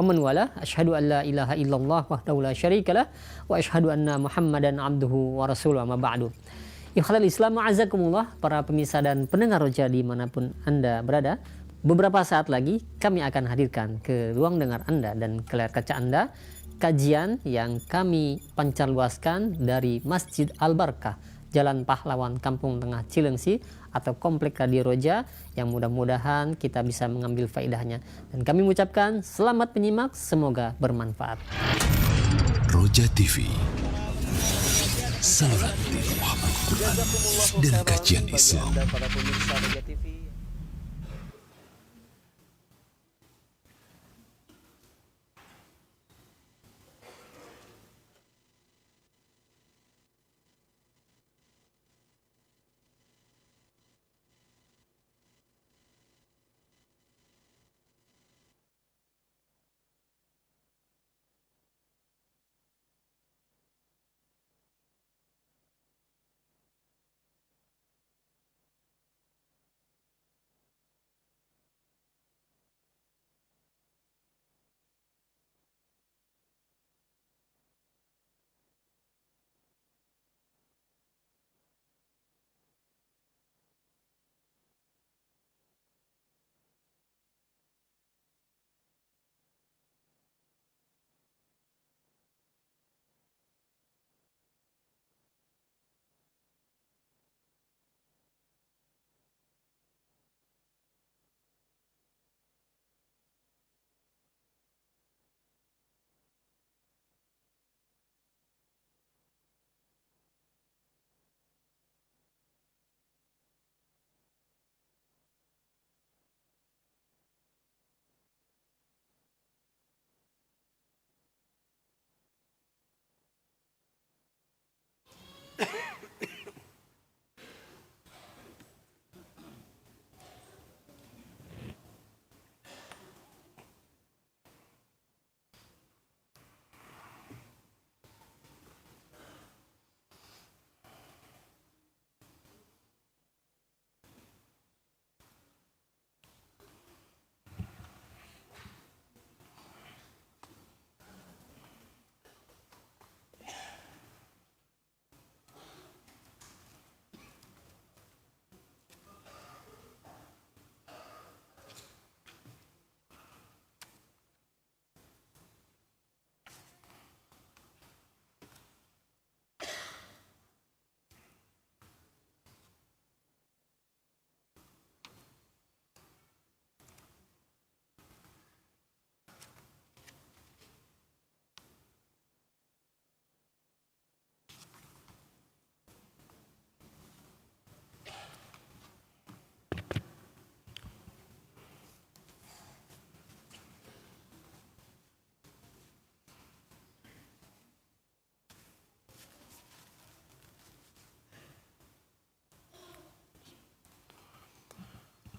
wa man wala, asyhadu an la ilaha illallah wahdahu la syarikalah wa asyhadu anna Muhammadan abduhu wa rasuluhu, amma ba'du. Ikhwatal Islam, a'azakumullah, para pemirsa dan pendengar Roja dimanapun Anda berada. Beberapa saat lagi kami akan hadirkan ke ruang dengar Anda dan ke layar kaca Anda kajian yang kami pancarluaskan dari Masjid Al-Barkah, Jalan Pahlawan, Kampung Tengah, Cilengsi, atau Komplek Radio Roja, yang mudah-mudahan kita bisa mengambil faedahnya. Dan kami mengucapkan selamat menyimak, semoga bermanfaat. Roja TV, saluran pemahaman Quran dan kajian Islam.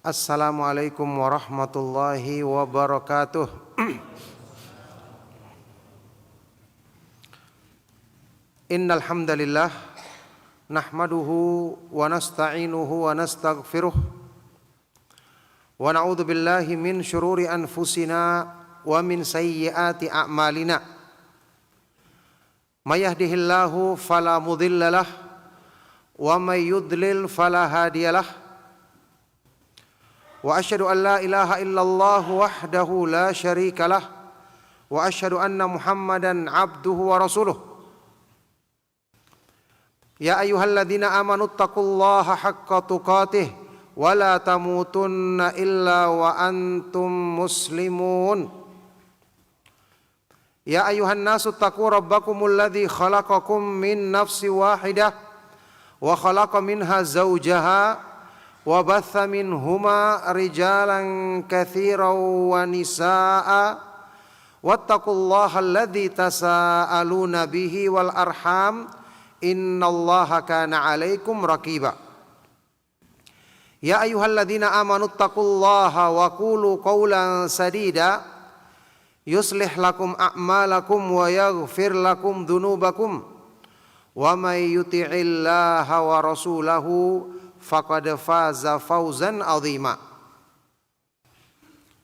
Assalamualaikum warahmatullahi wabarakatuh. Innal hamdalillah nahmaduhu wa nasta'inuhu wa nastaghfiruh wa na'udzu billahi min syururi anfusina wa min sayyiati a'malina. May yahdihillahu fala mudhillalah wa may yudlil fala hadiyalah. Wa asyhadu an la ilaha illallah wahdahu la syarika lah wa asyhadu anna Muhammadan abduhu wa rasuluh. Ya ayyuhalladzina amanu taqullaha haqqa tuqatih wa la tamutunna illa wa antum muslimun. Ya ayyuhan nasu taqu rabbakumul ladzi khalaqakum min nafsin wahidah wa khalaqa minha zawjaha wa batha minhuma rijalan katsiran wa nisaa wattaqullaha alladzi tasaaluna bihi wal arham innallaha kana 'alaikum raqiba. Ya ayyuhalladzina amanu taqullaha wa qulu qawlan sadida yuslih lakum a'malakum wa yaghfir lakum dhunubakum wa may yuti'illaha wa rasulahu faqad faza fawzan 'azima.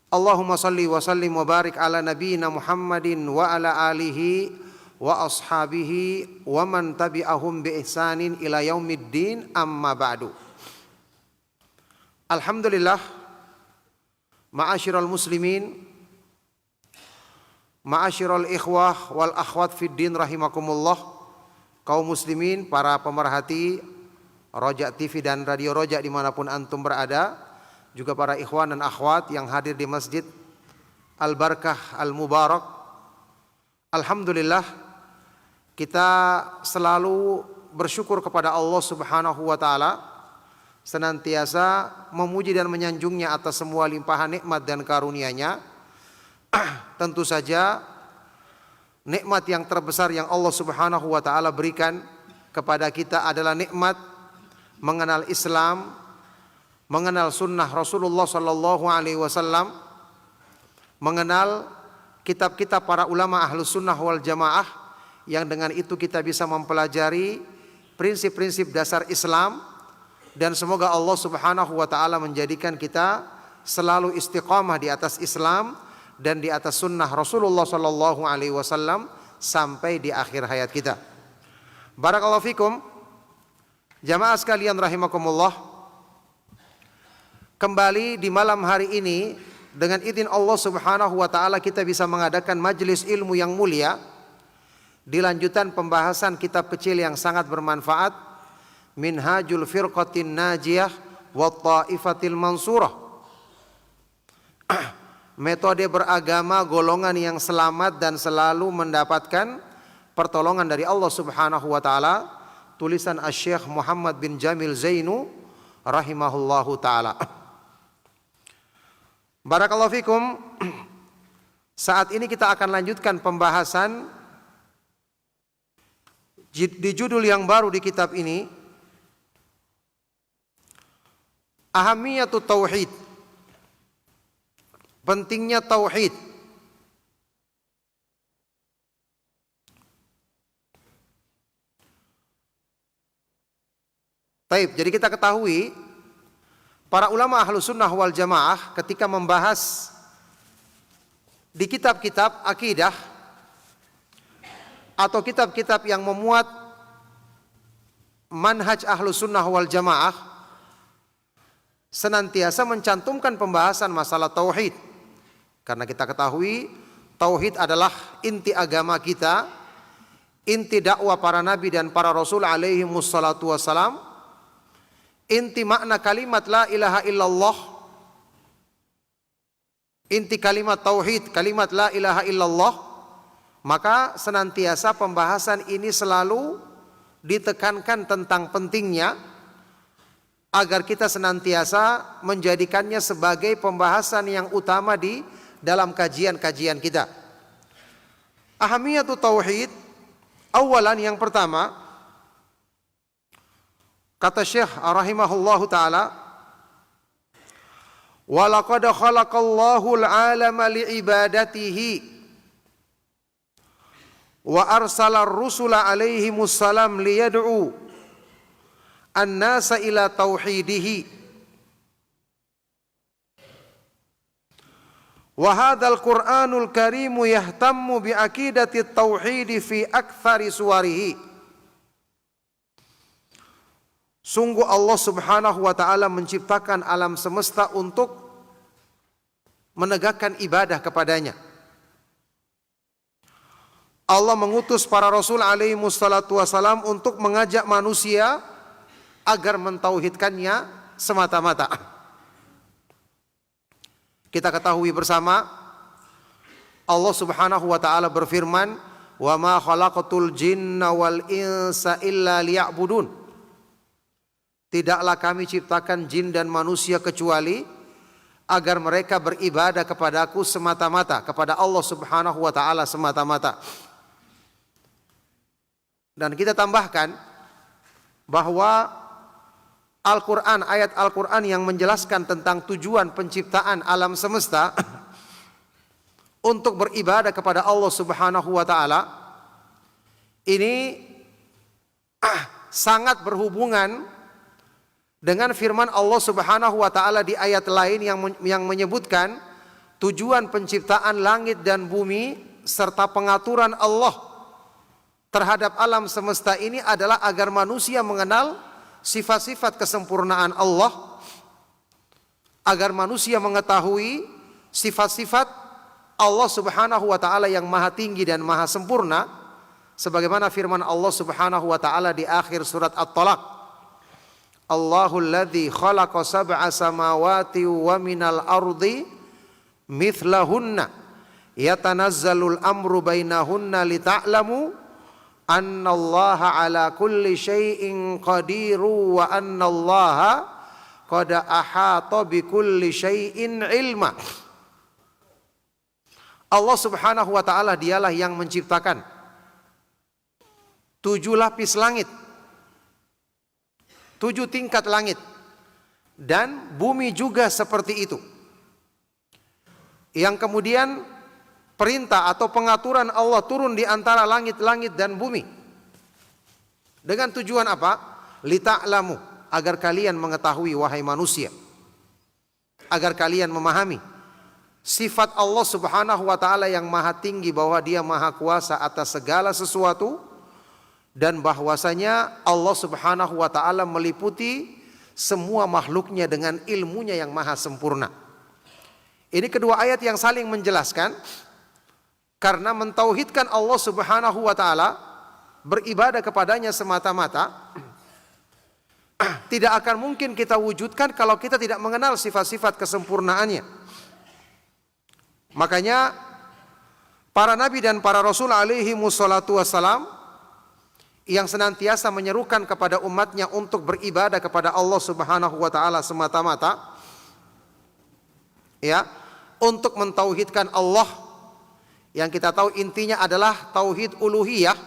Allahumma salli wa sallim wa barik ala nabiyyina Muhammadin wa ala alihi wa ashabihi wa man tabi'ahum bi ihsanin ila yaumiddin, amma ba'du. Alhamdulillah, ma'asyiral muslimin, ma'asyiral ikhwah wal akhwat fid din rahimakumullah, kaum muslimin, para pemerhati Roja TV dan Radio Roja dimanapun antum berada, juga para ikhwan dan akhwat yang hadir di Masjid Al-Barakah Al-Mubarak. Alhamdulillah, kita selalu bersyukur kepada Allah Subhanahu wa taala, senantiasa memuji dan menyanjungnya atas semua limpahan nikmat dan karunia-Nya. Tentu saja nikmat yang terbesar yang Allah Subhanahu wa taala berikan kepada kita adalah nikmat mengenal Islam, mengenal sunnah Rasulullah sallallahu alaihi wasallam, mengenal kitab-kitab para ulama ahlus sunnah wal jamaah, yang dengan itu kita bisa mempelajari prinsip-prinsip dasar Islam, dan semoga Allah Subhanahu wa taala menjadikan kita selalu istiqamah di atas Islam dan di atas sunnah Rasulullah sallallahu alaihi wasallam sampai di akhir hayat kita. Barakallahu fikum, jamaah sekalian rahimakumullah. Kembali di malam hari ini dengan izin Allah Subhanahu wa taala kita bisa mengadakan majelis ilmu yang mulia di lanjutan pembahasan kitab kecil yang sangat bermanfaat, Minhajul Firqatin Najiyah wa Ta'ifatil Mansurah. Metode beragama golongan yang selamat dan selalu mendapatkan pertolongan dari Allah Subhanahu wa taala, tulisan Asy-Syaikh Muhammad bin Jamil Zainu rahimahullahu taala. Barakallahu fikum. Saat ini kita akan lanjutkan pembahasan di judul yang baru di kitab ini, Ahamiyatut Tauhid, pentingnya tauhid. Baik, jadi kita ketahui para ulama ahlus sunnah wal jamaah ketika membahas di kitab-kitab akidah atau kitab-kitab yang memuat manhaj ahlus sunnah wal jamaah, senantiasa mencantumkan pembahasan masalah tauhid. Karena kita ketahui tauhid adalah inti agama kita, inti dakwah para nabi dan para rasul alaihi wassalatu wassalam, inti makna kalimat la ilaha illallah, inti kalimat tauhid, kalimat la ilaha illallah. Maka senantiasa pembahasan ini selalu ditekankan tentang pentingnya, agar kita senantiasa menjadikannya sebagai pembahasan yang utama di dalam kajian-kajian kita. Ahamiyatut tauhid, awalan yang pertama, kata Syekh rahimahullahu taala, wa laqad khalaqallahu al-'alama li'ibadatihi wa arsala ar-rusula 'alaihimus salam liyad'u an-nasa ila tauhidihi. Wa hadzal Qur'anul Karim yahtammu bi aqidati at-tauhid fi aktsari suwarihi. Sungguh Allah Subhanahu wa taala menciptakan alam semesta untuk menegakkan ibadah kepadanya. Allah mengutus para rasul alaihi wassalatu wassalam untuk mengajak manusia agar mentauhidkannya semata-mata. Kita ketahui bersama, Allah Subhanahu wa taala berfirman, "Wa ma khalaqatul jinna wal insa illa liya'budun." Tidaklah kami ciptakan jin dan manusia kecuali agar mereka beribadah kepadaku semata-mata, kepada Allah Subhanahu wa taala semata-mata. Dan kita tambahkan bahwa Al-Quran, ayat Al-Quran yang menjelaskan tentang tujuan penciptaan alam semesta untuk beribadah kepada Allah Subhanahu wa taala, ini sangat berhubungan dengan firman Allah Subhanahu wa taala di ayat lain yang menyebutkan tujuan penciptaan langit dan bumi serta pengaturan Allah terhadap alam semesta ini adalah agar manusia mengenal sifat-sifat kesempurnaan Allah, agar manusia mengetahui sifat-sifat Allah Subhanahu wa taala yang maha tinggi dan maha sempurna, sebagaimana firman Allah Subhanahu wa taala di akhir surat At-Talaq, Allahul ladzi khalaqa sab'a samawati wa minal ardi mithlahunna yatanazzalul amru bainahunna lita'lamu annallaha ala kulli syai'in qadiru wa annallaha qad ahata bi kulli syai'in ilma. Allah Subhanahu wa taala dialah yang menciptakan 7 lapis langit, 7 tingkat langit, dan bumi juga seperti itu. Yang kemudian perintah atau pengaturan Allah turun di antara langit-langit dan bumi. Dengan tujuan apa? Lita'lamu, agar kalian mengetahui wahai manusia, agar kalian memahami sifat Allah Subhanahu wa taala yang maha tinggi, bahwa Dia maha kuasa atas segala sesuatu, dan bahwasanya Allah Subhanahu wa taala meliputi semua makhluknya dengan ilmunya yang maha sempurna. Ini kedua ayat yang saling menjelaskan, karena mentauhidkan Allah Subhanahu wa taala, beribadah kepadanya semata-mata, tidak akan mungkin kita wujudkan kalau kita tidak mengenal sifat-sifat kesempurnaannya. Makanya para nabi dan para rasul alaihi wassalatu wassalam yang senantiasa menyerukan kepada umatnya untuk beribadah kepada Allah Subhanahu wa taala semata-mata, ya, untuk mentauhidkan Allah, yang kita tahu intinya adalah tauhid uluhiyah,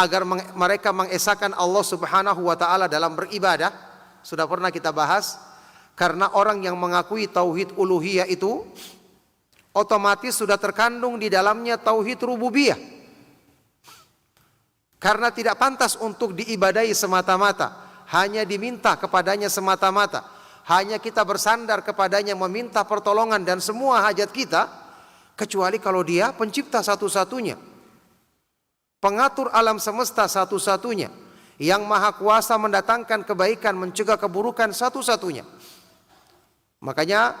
agar mereka mengesahkan Allah Subhanahu wa taala dalam beribadah. Sudah pernah kita bahas, karena orang yang mengakui tauhid uluhiyah itu otomatis sudah terkandung di dalamnya tauhid rububiyah. Karena tidak pantas untuk diibadahi semata-mata, hanya diminta kepadanya semata-mata, hanya kita bersandar kepadanya meminta pertolongan dan semua hajat kita, kecuali kalau Dia pencipta satu-satunya, pengatur alam semesta satu-satunya, yang maha kuasa mendatangkan kebaikan, mencegah keburukan satu-satunya. Makanya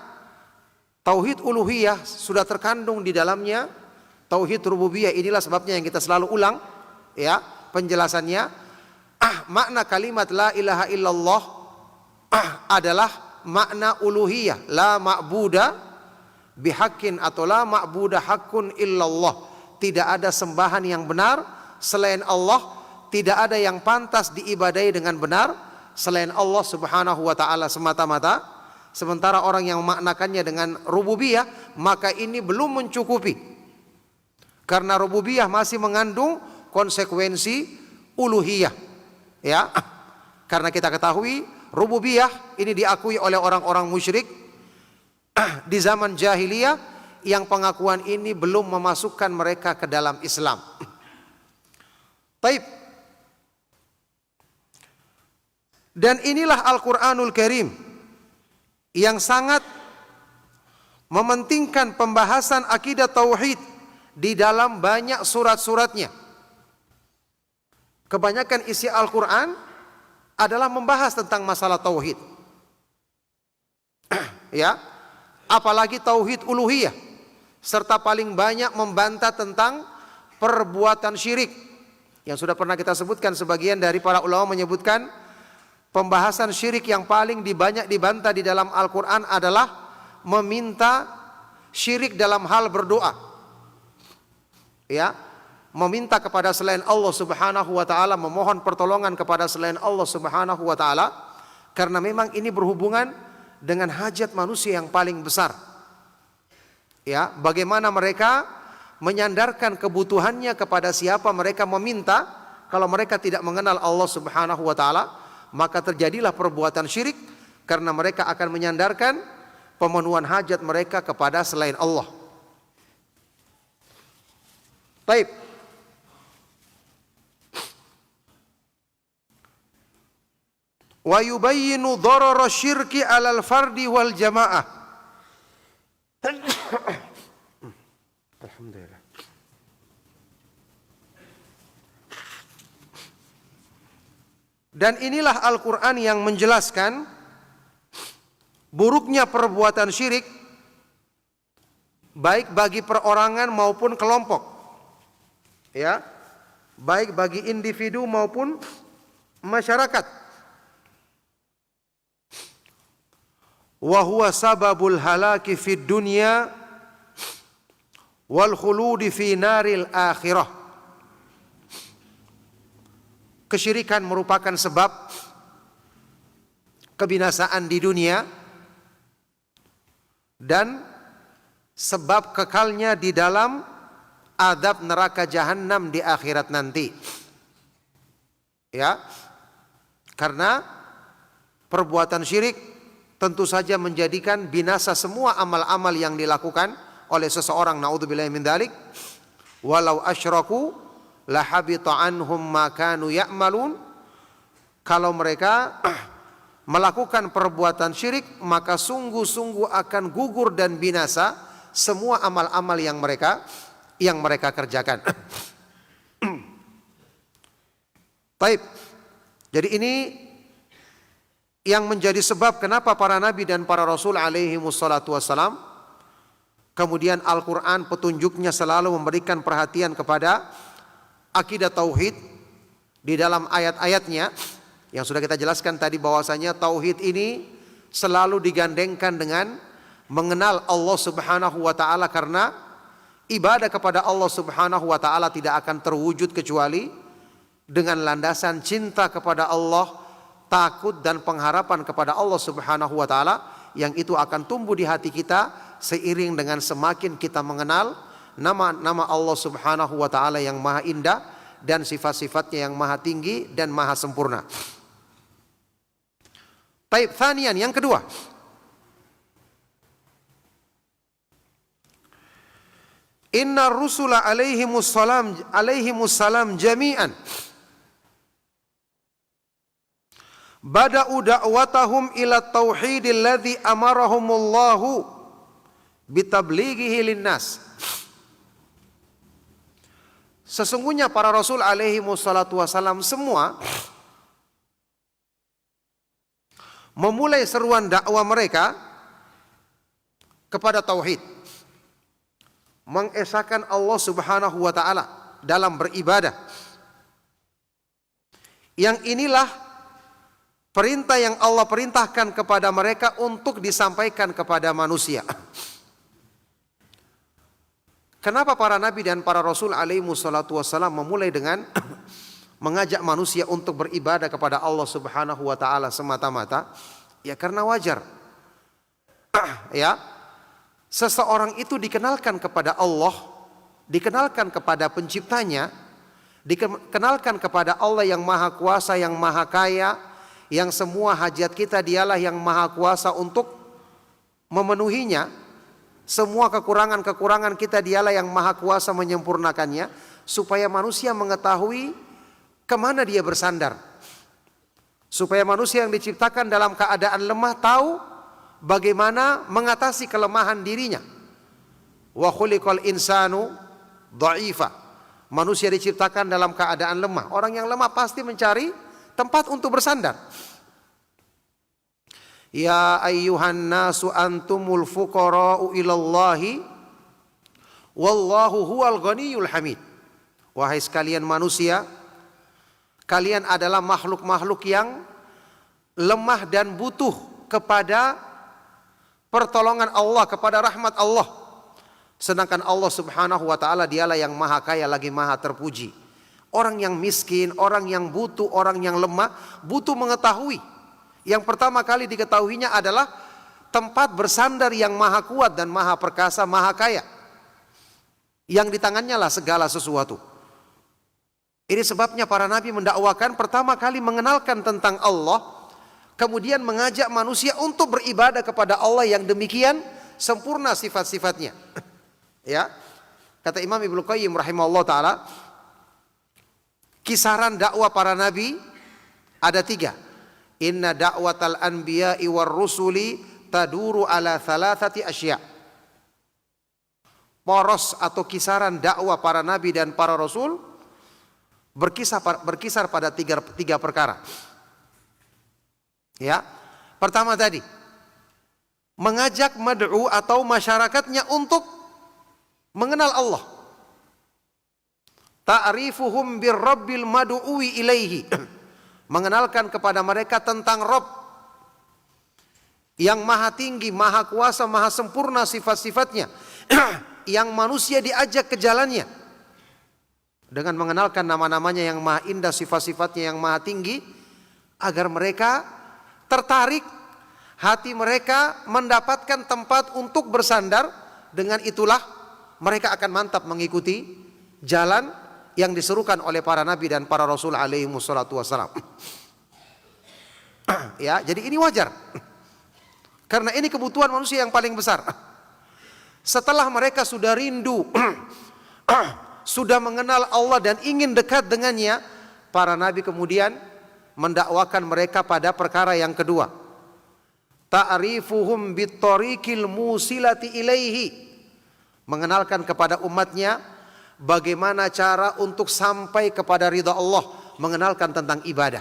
tauhid uluhiyah sudah terkandung di dalamnya tauhid rububiyah. Inilah sebabnya yang kita selalu ulang, ya, penjelasannya. Makna kalimat la ilaha illallah adalah makna uluhiyah, la ma'buda bihaqqin, atau la ma'buda haqqun illallah. Tidak ada sembahan yang benar selain Allah, tidak ada yang pantas diibadahi dengan benar selain Allah Subhanahu wa taala semata-mata. Sementara orang yang memaknakannya dengan rububiyah, maka ini belum mencukupi, karena rububiyah masih mengandung konsekuensi uluhiyah, ya. Karena kita ketahui rububiyah ini diakui oleh orang-orang musyrik di zaman jahiliyah, yang pengakuan ini belum memasukkan mereka ke dalam Islam. Taib. Dan inilah Al-Quranul Karim yang sangat mementingkan pembahasan akidah tauhid di dalam banyak surat-suratnya. Kebanyakan isi Al-Quran adalah membahas tentang masalah tauhid, ya, apalagi tauhid uluhiyah, serta paling banyak membantah tentang perbuatan syirik. Yang sudah pernah kita sebutkan, sebagian dari para ulama menyebutkan pembahasan syirik yang paling banyak dibantah di dalam Al-Quran adalah meminta syirik dalam hal berdoa, ya, meminta kepada selain Allah Subhanahu wa taala, memohon pertolongan kepada selain Allah Subhanahu wa taala, karena memang ini berhubungan dengan hajat manusia yang paling besar. Ya, bagaimana mereka menyandarkan kebutuhannya kepada siapa mereka meminta. Kalau mereka tidak mengenal Allah Subhanahu wa taala, maka terjadilah perbuatan syirik, karena mereka akan menyandarkan pemenuhan hajat mereka kepada selain Allah. Baik. Wa yubayyinu dharara syirki 'alal fardi wal jamaah. Alhamdulillah. Dan inilah Al-Quran yang menjelaskan buruknya perbuatan syirik baik bagi perorangan maupun kelompok, ya, baik bagi individu maupun masyarakat. Wa huwa sababul halaki fid dunya wal khuludi fi naril akhirah. Kesyirikan merupakan sebab kebinasaan di dunia dan sebab kekalnya di dalam adab neraka jahanam di akhirat nanti. Ya, karena perbuatan syirik tentu saja menjadikan binasa semua amal-amal yang dilakukan oleh seseorang, naudzubillahi min dzalik. Walau asyraku la habita anhum ma kanu ya'malun. Kalau mereka melakukan perbuatan syirik, maka sungguh-sungguh akan gugur dan binasa semua amal-amal yang mereka kerjakan. Baik. Jadi ini yang menjadi sebab kenapa para nabi dan para rasul alaihi wassalatu wassalam, kemudian Al-Quran petunjuknya selalu memberikan perhatian kepada akidah tauhid di dalam ayat-ayatnya yang sudah kita jelaskan tadi, bahwasanya tauhid ini selalu digandengkan dengan mengenal Allah Subhanahu wa taala, karena ibadah kepada Allah Subhanahu wa taala tidak akan terwujud kecuali dengan landasan cinta kepada Allah, takut dan pengharapan kepada Allah Subhanahu wa taala, yang itu akan tumbuh di hati kita seiring dengan semakin kita mengenal nama-nama Allah Subhanahu wa taala yang maha indah dan sifat-sifatnya yang maha tinggi dan maha sempurna. Baik, thanian, yang kedua. Inna rusula alaihimussalam jami'an bada'u da'watahum ila tauhidil ladzi amarahumullahu bitablighihi linnas. Sesungguhnya para rasul alaihi wassalatu wassalam semua memulai seruan dakwah mereka kepada tauhid, mengesahkan Allah Subhanahu wa taala dalam beribadah. Yang inilah perintah yang Allah perintahkan kepada mereka untuk disampaikan kepada manusia. Kenapa para nabi dan para rasul alaihi wassalatu wassalam memulai dengan mengajak manusia untuk beribadah kepada Allah Subhanahu wa taala semata-mata? Ya karena wajar. Ya, seseorang itu dikenalkan kepada Allah, dikenalkan kepada penciptanya, dikenalkan kepada Allah yang maha kuasa, yang maha kaya, yang semua hajat kita dialah yang maha kuasa untuk memenuhinya. Semua kekurangan-kekurangan kita dialah yang maha kuasa menyempurnakannya, supaya manusia mengetahui kemana dia bersandar. Supaya manusia yang diciptakan dalam keadaan lemah tahu bagaimana mengatasi kelemahan dirinya. Wa khuliqal insanu dha'ifa. Manusia diciptakan dalam keadaan lemah. Orang yang lemah pasti mencari tempat untuk bersandar. Ya ayyuhan nasu antumul fuqara'u ilallahi wallahu huwal ghaniyul hamid. Wahai sekalian manusia, kalian adalah makhluk-makhluk yang lemah dan butuh kepada pertolongan Allah, kepada rahmat Allah. Sedangkan Allah Subhanahu wa taala dialah yang maha kaya lagi maha terpuji. Orang yang miskin, orang yang butuh, orang yang lemah butuh mengetahui. Yang pertama kali diketahuinya adalah tempat bersandar yang maha kuat dan maha perkasa, maha kaya, yang di tangannya lah segala sesuatu. Ini sebabnya para nabi mendakwakan pertama kali mengenalkan tentang Allah, kemudian mengajak manusia untuk beribadah kepada Allah yang demikian sempurna sifat-sifatnya. Ya, kata Imam Ibnu Qayyim rahimahullah taala, kisaran dakwah para nabi ada 3. Inna da'watal anbiya'i war rusuli taduru ala thalathati asya. poros atau kisaran dakwah para nabi dan para rasul berkisar pada tiga perkara. Ya, pertama tadi mengajak mad'u atau masyarakatnya untuk mengenal Allah. Ta'rifuhum birrabbil mad'uwi ilaihi. Mengenalkan kepada mereka tentang Rabb yang maha tinggi, maha kuasa, maha sempurna sifat-sifatnya, yang manusia diajak ke jalannya. Dengan mengenalkan nama-namanya yang maha indah, sifat-sifatnya yang maha tinggi, agar mereka tertarik, hati mereka mendapatkan tempat untuk bersandar. Dengan itulah mereka akan mantap mengikuti jalan yang diserukan oleh para nabi dan para rasul alaihi wassalatu wassalam. Ya, jadi ini wajar. Karena ini kebutuhan manusia yang paling besar. Setelah mereka sudah rindu, sudah mengenal Allah dan ingin dekat dengannya, para nabi kemudian mendakwakan mereka pada perkara yang kedua. Ta'rifuhum bittariqil musilati ilaihi. Mengenalkan kepada umatnya bagaimana cara untuk sampai kepada ridha Allah. Mengenalkan tentang ibadah.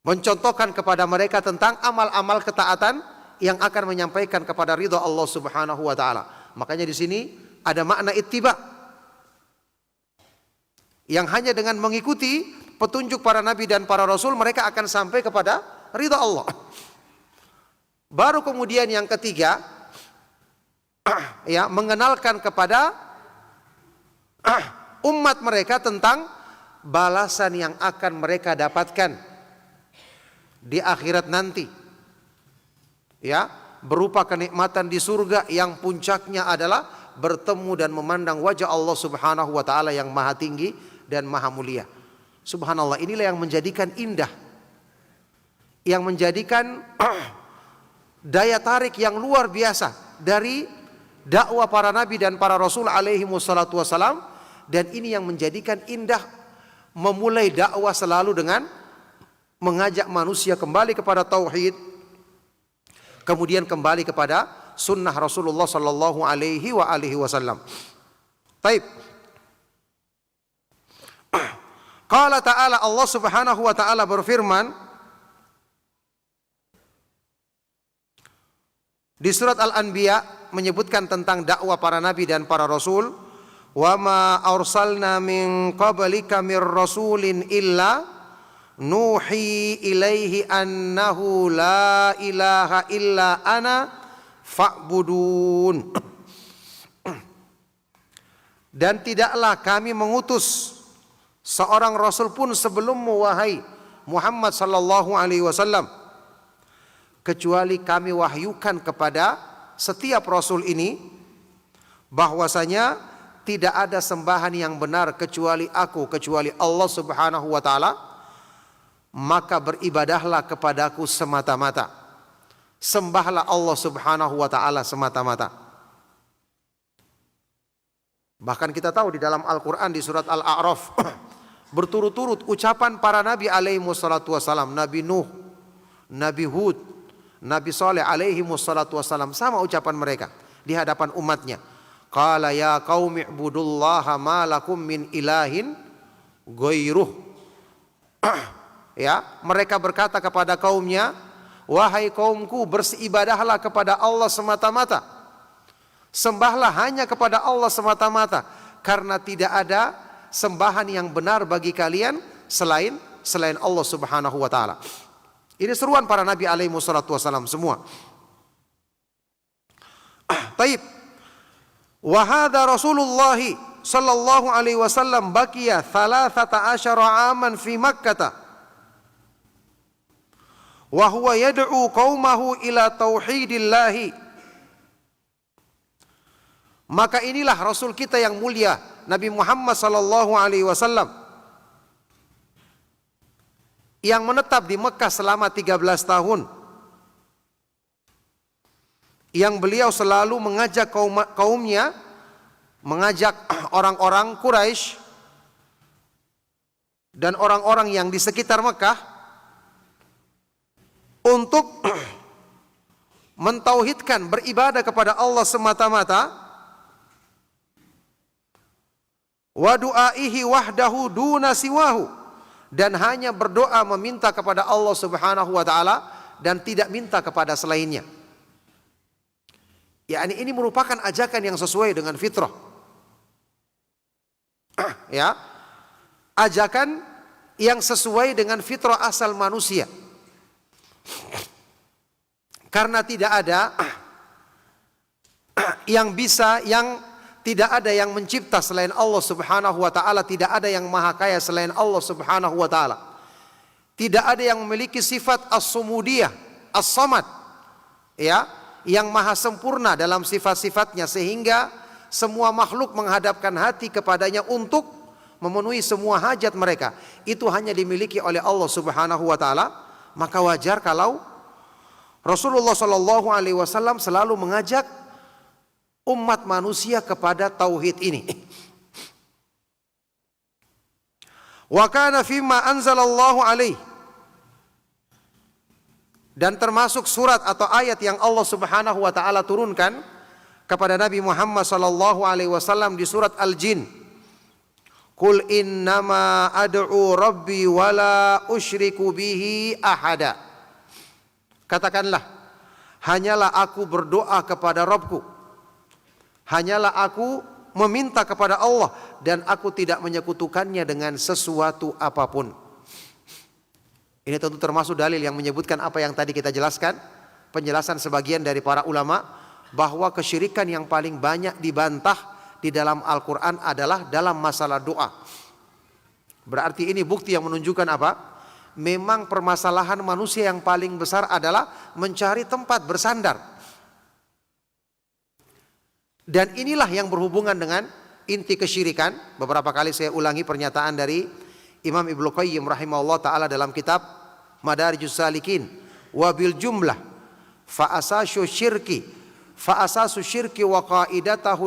Mencontohkan kepada mereka tentang amal-amal ketaatan yang akan menyampaikan kepada ridha Allah Subhanahu wa taala. Makanya di sini ada makna ittiba. Yang hanya dengan mengikuti petunjuk para nabi dan para rasul mereka akan sampai kepada ridha Allah. Baru kemudian yang ketiga, ya, mengenalkan kepada umat mereka tentang balasan yang akan mereka dapatkan di akhirat nanti, ya, berupa kenikmatan di surga yang puncaknya adalah bertemu dan memandang wajah Allah Subhanahu wa taala yang maha tinggi dan maha mulia. Subhanallah, inilah yang menjadikan indah, yang menjadikan daya tarik yang luar biasa dari dakwah para nabi dan para rasul alaihi wassalatu wassalam. Dan ini yang menjadikan indah memulai dakwah selalu dengan mengajak manusia kembali kepada tauhid, kemudian kembali kepada sunnah Rasulullah sallallahu alaihi wa alihi wasallam. Baik. Qala ta'ala, Allah Subhanahu wa taala berfirman di surat Al-Anbiya menyebutkan tentang dakwah para nabi dan para rasul, "Wa ma arsalna min qablika mir rasulin illa nuhi ilaihi annahu la ilaha illa ana fa'budun." Dan tidaklah kami mengutus seorang rasul pun sebelummu wahai Muhammad sallallahu alaihi wasallam, kecuali kami wahyukan kepada setiap rasul ini bahwasanya tidak ada sembahan yang benar kecuali aku, kecuali Allah Subhanahu wa taala. Maka beribadahlah kepadaku semata-mata. Sembahlah Allah Subhanahu wa taala semata-mata. Bahkan kita tahu di dalam Al-Quran di surat Al-A'raf berturut-turut ucapan para nabi alaihi wassalatu wassalam. Nabi Nuh, Nabi Hud, Nabi Saleh alaihi wassalatu wassalam, sama ucapan mereka di hadapan umatnya. Qala ya qaumi ibudullaha ma lakum min ilahin ghairuh. Ya, mereka berkata kepada kaumnya, wahai kaumku, beribadahlah kepada Allah semata-mata. Sembahlah hanya kepada Allah semata-mata, karena tidak ada sembahan yang benar bagi kalian selain Allah Subhanahu wa taala. Ini seruan para nabi alaihi wassalatu wassalam semua. Taib. Wa hadza Rasulullah sallallahu alaihi wasallam baqiya 13 aman fi Makkah. Wa huwa yad'u qaumahu ila tauhidillah. Maka inilah Rasul kita yang mulia Nabi Muhammad sallallahu alaihi wasallam yang menetap di Mekah selama 13 tahun, yang beliau selalu mengajak kaumnya, mengajak orang-orang Quraisy dan orang-orang yang di sekitar Mekah untuk mentauhidkan, beribadah kepada Allah semata-mata, wa du'aihi wahdahu duna siwahu, dan hanya berdoa meminta kepada Allah Subhanahu wa taala dan tidak minta kepada selainnya. Ya, ini merupakan ajakan yang sesuai dengan fitrah. Ya, ajakan yang sesuai dengan fitrah asal manusia. Karena tidak ada yang tidak ada yang mencipta selain Allah Subhanahu wa taala, tidak ada yang maha kaya selain Allah Subhanahu wa taala. Tidak ada yang memiliki sifat as-sumudiyah, as-samad, ya, yang maha sempurna dalam sifat-sifatnya sehingga semua makhluk menghadapkan hati kepadanya untuk memenuhi semua hajat mereka. Itu hanya dimiliki oleh Allah Subhanahu wa taala. Maka wajar kalau Rasulullah Shallallahu alaihi wasallam selalu mengajak umat manusia kepada tauhid ini. Wa kana fima anzalallahu alaihi, dan termasuk surat atau ayat yang Allah Subhanahu wa taala turunkan kepada Nabi Muhammad sallallahu alaihi wasallam di surat Al-Jin. Qul innama ad'u rabbi wala usyriku bihi ahada. Katakanlah, hanyalah aku berdoa kepada Rabbku, hanyalah aku meminta kepada Allah, dan aku tidak menyekutukannya dengan sesuatu apapun. Ini tentu termasuk dalil yang menyebutkan apa yang tadi kita jelaskan, penjelasan sebagian dari para ulama, bahwa kesyirikan yang paling banyak dibantah di dalam Al-Quran adalah dalam masalah doa. Berarti ini bukti yang menunjukkan apa? Memang permasalahan manusia yang paling besar adalah mencari tempat bersandar. Dan inilah yang berhubungan dengan inti kesyirikan. Beberapa kali saya ulangi pernyataan dari Imam Ibnu Qayyim rahimahullah ta'ala dalam kitab Madarijus Salikin. Wabil jumlah fa'asasu syirki wa qaidatuhu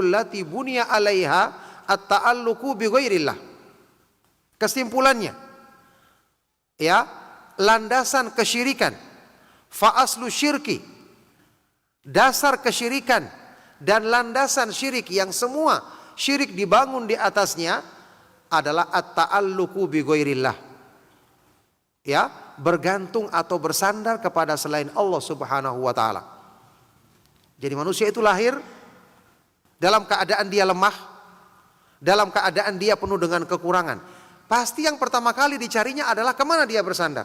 allati bunya alaiha at-ta'alluqu bi ghairillah. Kesimpulannya, ya, landasan kesyirikan, fa'aslu syirki, dasar kesyirikan dan landasan syirik yang semua syirik dibangun di atasnya adalah at-ta'alluqu bi ghairillah. Ya, bergantung atau bersandar kepada selain Allah Subhanahu wa taala. Jadi manusia itu lahir dalam keadaan dia lemah, dalam keadaan dia penuh dengan kekurangan. Pasti yang pertama kali dicarinya adalah kemana dia bersandar.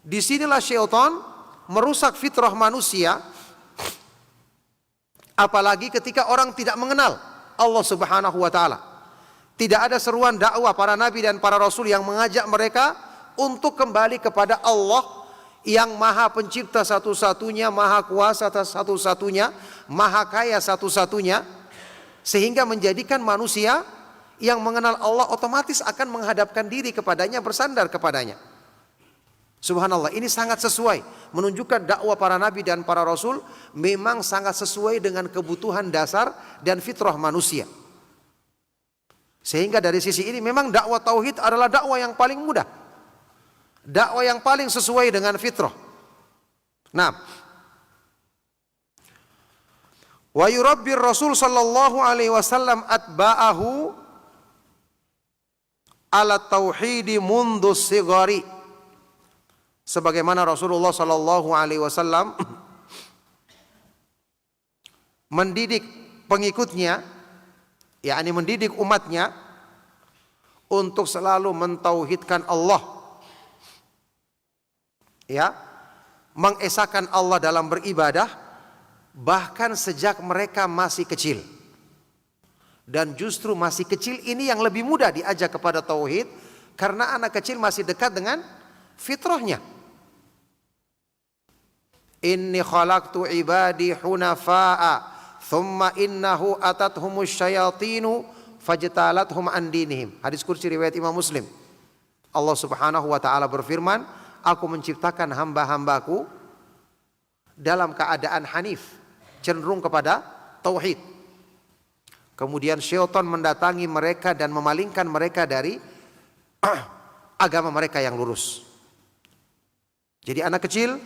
Disinilah syaitan merusak fitrah manusia. Apalagi ketika orang tidak mengenal Allah Subhanahu wa taala. Tidak ada seruan dakwah para nabi dan para rasul yang mengajak mereka untuk kembali kepada Allah yang maha pencipta satu-satunya, maha kuasa satu-satunya, maha kaya satu-satunya, sehingga menjadikan manusia yang mengenal Allah otomatis akan menghadapkan diri kepadanya, bersandar kepadanya. Subhanallah, ini sangat sesuai, menunjukkan dakwah para nabi dan para rasul memang sangat sesuai dengan kebutuhan dasar dan fitrah manusia. Sehingga dari sisi ini memang dakwah tauhid adalah dakwah yang paling mudah, dakwah yang paling sesuai dengan fitrah. Nah, wa yurabbir Rasul sallallahu alaihi wasallam atba'ahu ala tauhidi mundu sigari. Sebagaimana Rasulullah sallallahu alaihi wasallam mendidik pengikutnya, yakni mendidik umatnya untuk selalu mentauhidkan Allah. Ya, mengesahkan Allah dalam beribadah bahkan sejak mereka masih kecil. Dan justru masih kecil ini yang lebih mudah diajak kepada tauhid, karena anak kecil masih dekat dengan fitrahnya. Inni khalaqtu ibadi hunafa'a thumma innahu atathumus syayatinu fajtalathum an dinihim. Hadis qudsi riwayat Imam Muslim. Allah Subhanahu wa taala berfirman, aku menciptakan hamba-hambaku dalam keadaan hanif, cenderung kepada tauhid. Kemudian syaitan mendatangi mereka dan memalingkan mereka dari agama mereka yang lurus. Jadi anak kecil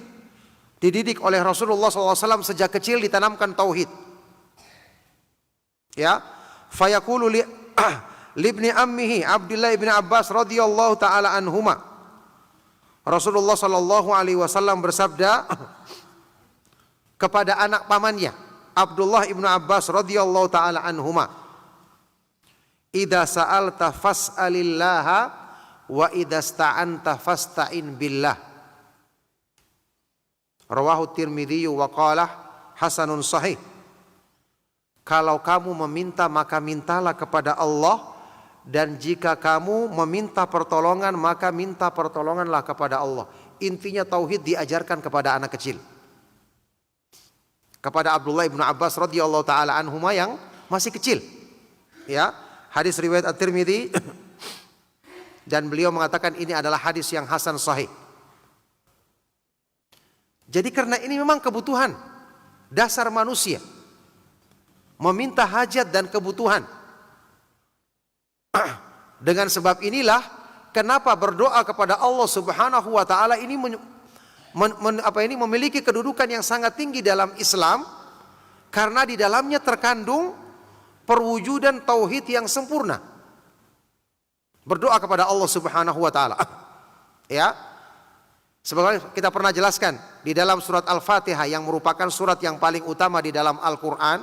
dididik oleh Rasulullah SAW sejak kecil, ditanamkan tauhid. Ya, fayaqulu libni ammihi Abdullah ibn Abbas radhiyallahu taala anhuma. Rasulullah sallallahu alaihi wasallam bersabda kepada anak pamannya Abdullah ibn Abbas radhiyallahu taala anhuma, "Idza sa'alta fas'alillaha wa idza sta'anta fasta'in billah." Rawahu Tirmidzi wa qala hasanun sahih. Kalau kamu meminta maka mintalah kepada Allah, dan jika kamu meminta pertolongan maka minta pertolonganlah kepada Allah. Intinya tauhid diajarkan kepada anak kecil. Kepada Abdullah ibn Abbas radhiyallahu taala anhuma yang masih kecil. Ya, hadis riwayat At-Tirmidzi dan beliau mengatakan ini adalah hadis yang hasan sahih. Jadi karena ini memang kebutuhan dasar manusia, meminta hajat dan kebutuhan. Dengan sebab inilah kenapa berdoa kepada Allah Subhanahu wa taala ini memiliki kedudukan yang sangat tinggi dalam Islam, karena di dalamnya terkandung perwujudan tauhid yang sempurna. Berdoa kepada Allah Subhanahu wa taala. Ya. Sebagaimana kita pernah jelaskan di dalam surat Al-Fatihah yang merupakan surat yang paling utama di dalam Al-Qur'an,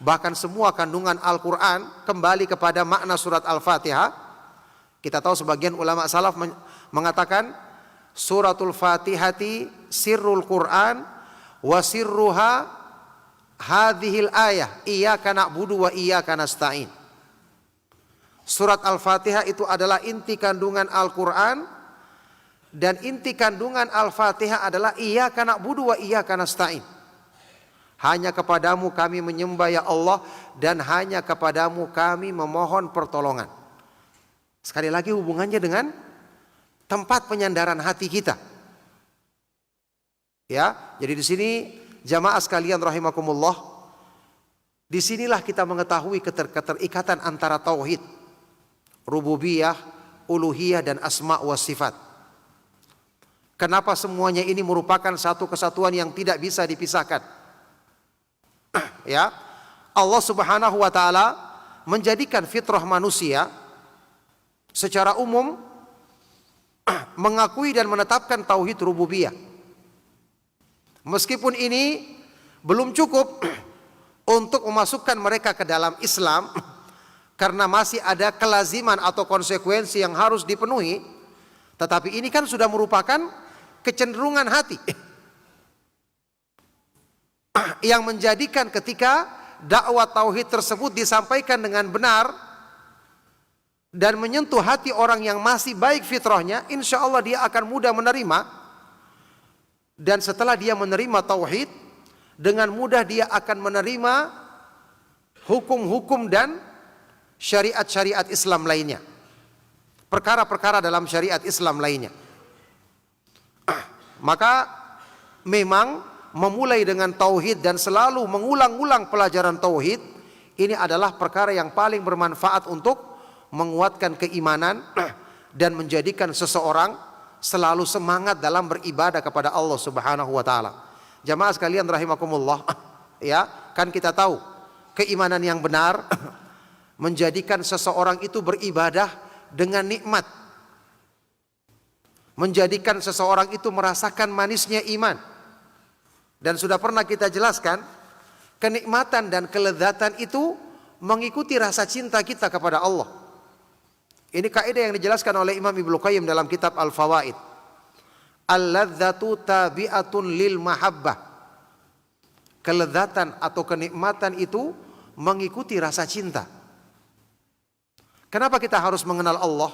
bahkan semua kandungan Al-Qur'an kembali kepada makna surat Al-Fatihah. Kita tahu sebagian ulama salaf mengatakan suratul Fatihati sirrul Qur'an wa sirruha hadhil ayah iyyaka na'budu wa iyyaka nasta'in. Surat Al-Fatihah itu adalah inti kandungan Al-Qur'an, dan inti kandungan Al-Fatihah adalah iyyaka na'budu wa iyyaka nasta'in. Hanya kepadamu kami menyembah ya Allah, dan hanya kepadamu kami memohon pertolongan. Sekali lagi hubungannya dengan tempat penyandaran hati kita. Ya, jadi di sini jamaah sekalian rahimakumullah, disinilah kita mengetahui keterikatan antara tauhid, rububiyah, uluhiyah dan asma wa sifat. Kenapa semuanya ini merupakan satu kesatuan yang tidak bisa dipisahkan? Ya, Allah Subhanahu wa taala menjadikan fitrah manusia secara umum mengakui dan menetapkan tauhid rububiyah. Meskipun ini belum cukup untuk memasukkan mereka ke dalam Islam, karena masih ada kelaziman atau konsekuensi yang harus dipenuhi, tetapi ini kan sudah merupakan kecenderungan hati yang menjadikan ketika dakwah tauhid tersebut disampaikan dengan benar dan menyentuh hati orang yang masih baik fitrahnya, insya Allah dia akan mudah menerima. Dan setelah dia menerima tauhid, dengan mudah dia akan menerima hukum-hukum dan syariat-syariat Islam lainnya, perkara-perkara dalam syariat Islam lainnya. Maka memang memulai dengan tauhid dan selalu mengulang-ulang pelajaran tauhid ini adalah perkara yang paling bermanfaat untuk menguatkan keimanan dan menjadikan seseorang selalu semangat dalam beribadah kepada Allah Subhanahu wa taala. Jamaah sekalian rahimakumullah, ya, kan kita tahu keimanan yang benar menjadikan seseorang itu beribadah dengan nikmat, menjadikan seseorang itu merasakan manisnya iman. Dan sudah pernah kita jelaskan, kenikmatan dan kelezatan itu mengikuti rasa cinta kita kepada Allah. Ini kaidah yang dijelaskan oleh Imam Ibnu Qayyim dalam kitab Al-Fawaid. Al-ladzatu tabi'atun lil mahabbah. Kelezatan atau kenikmatan itu mengikuti rasa cinta. Kenapa kita harus mengenal Allah?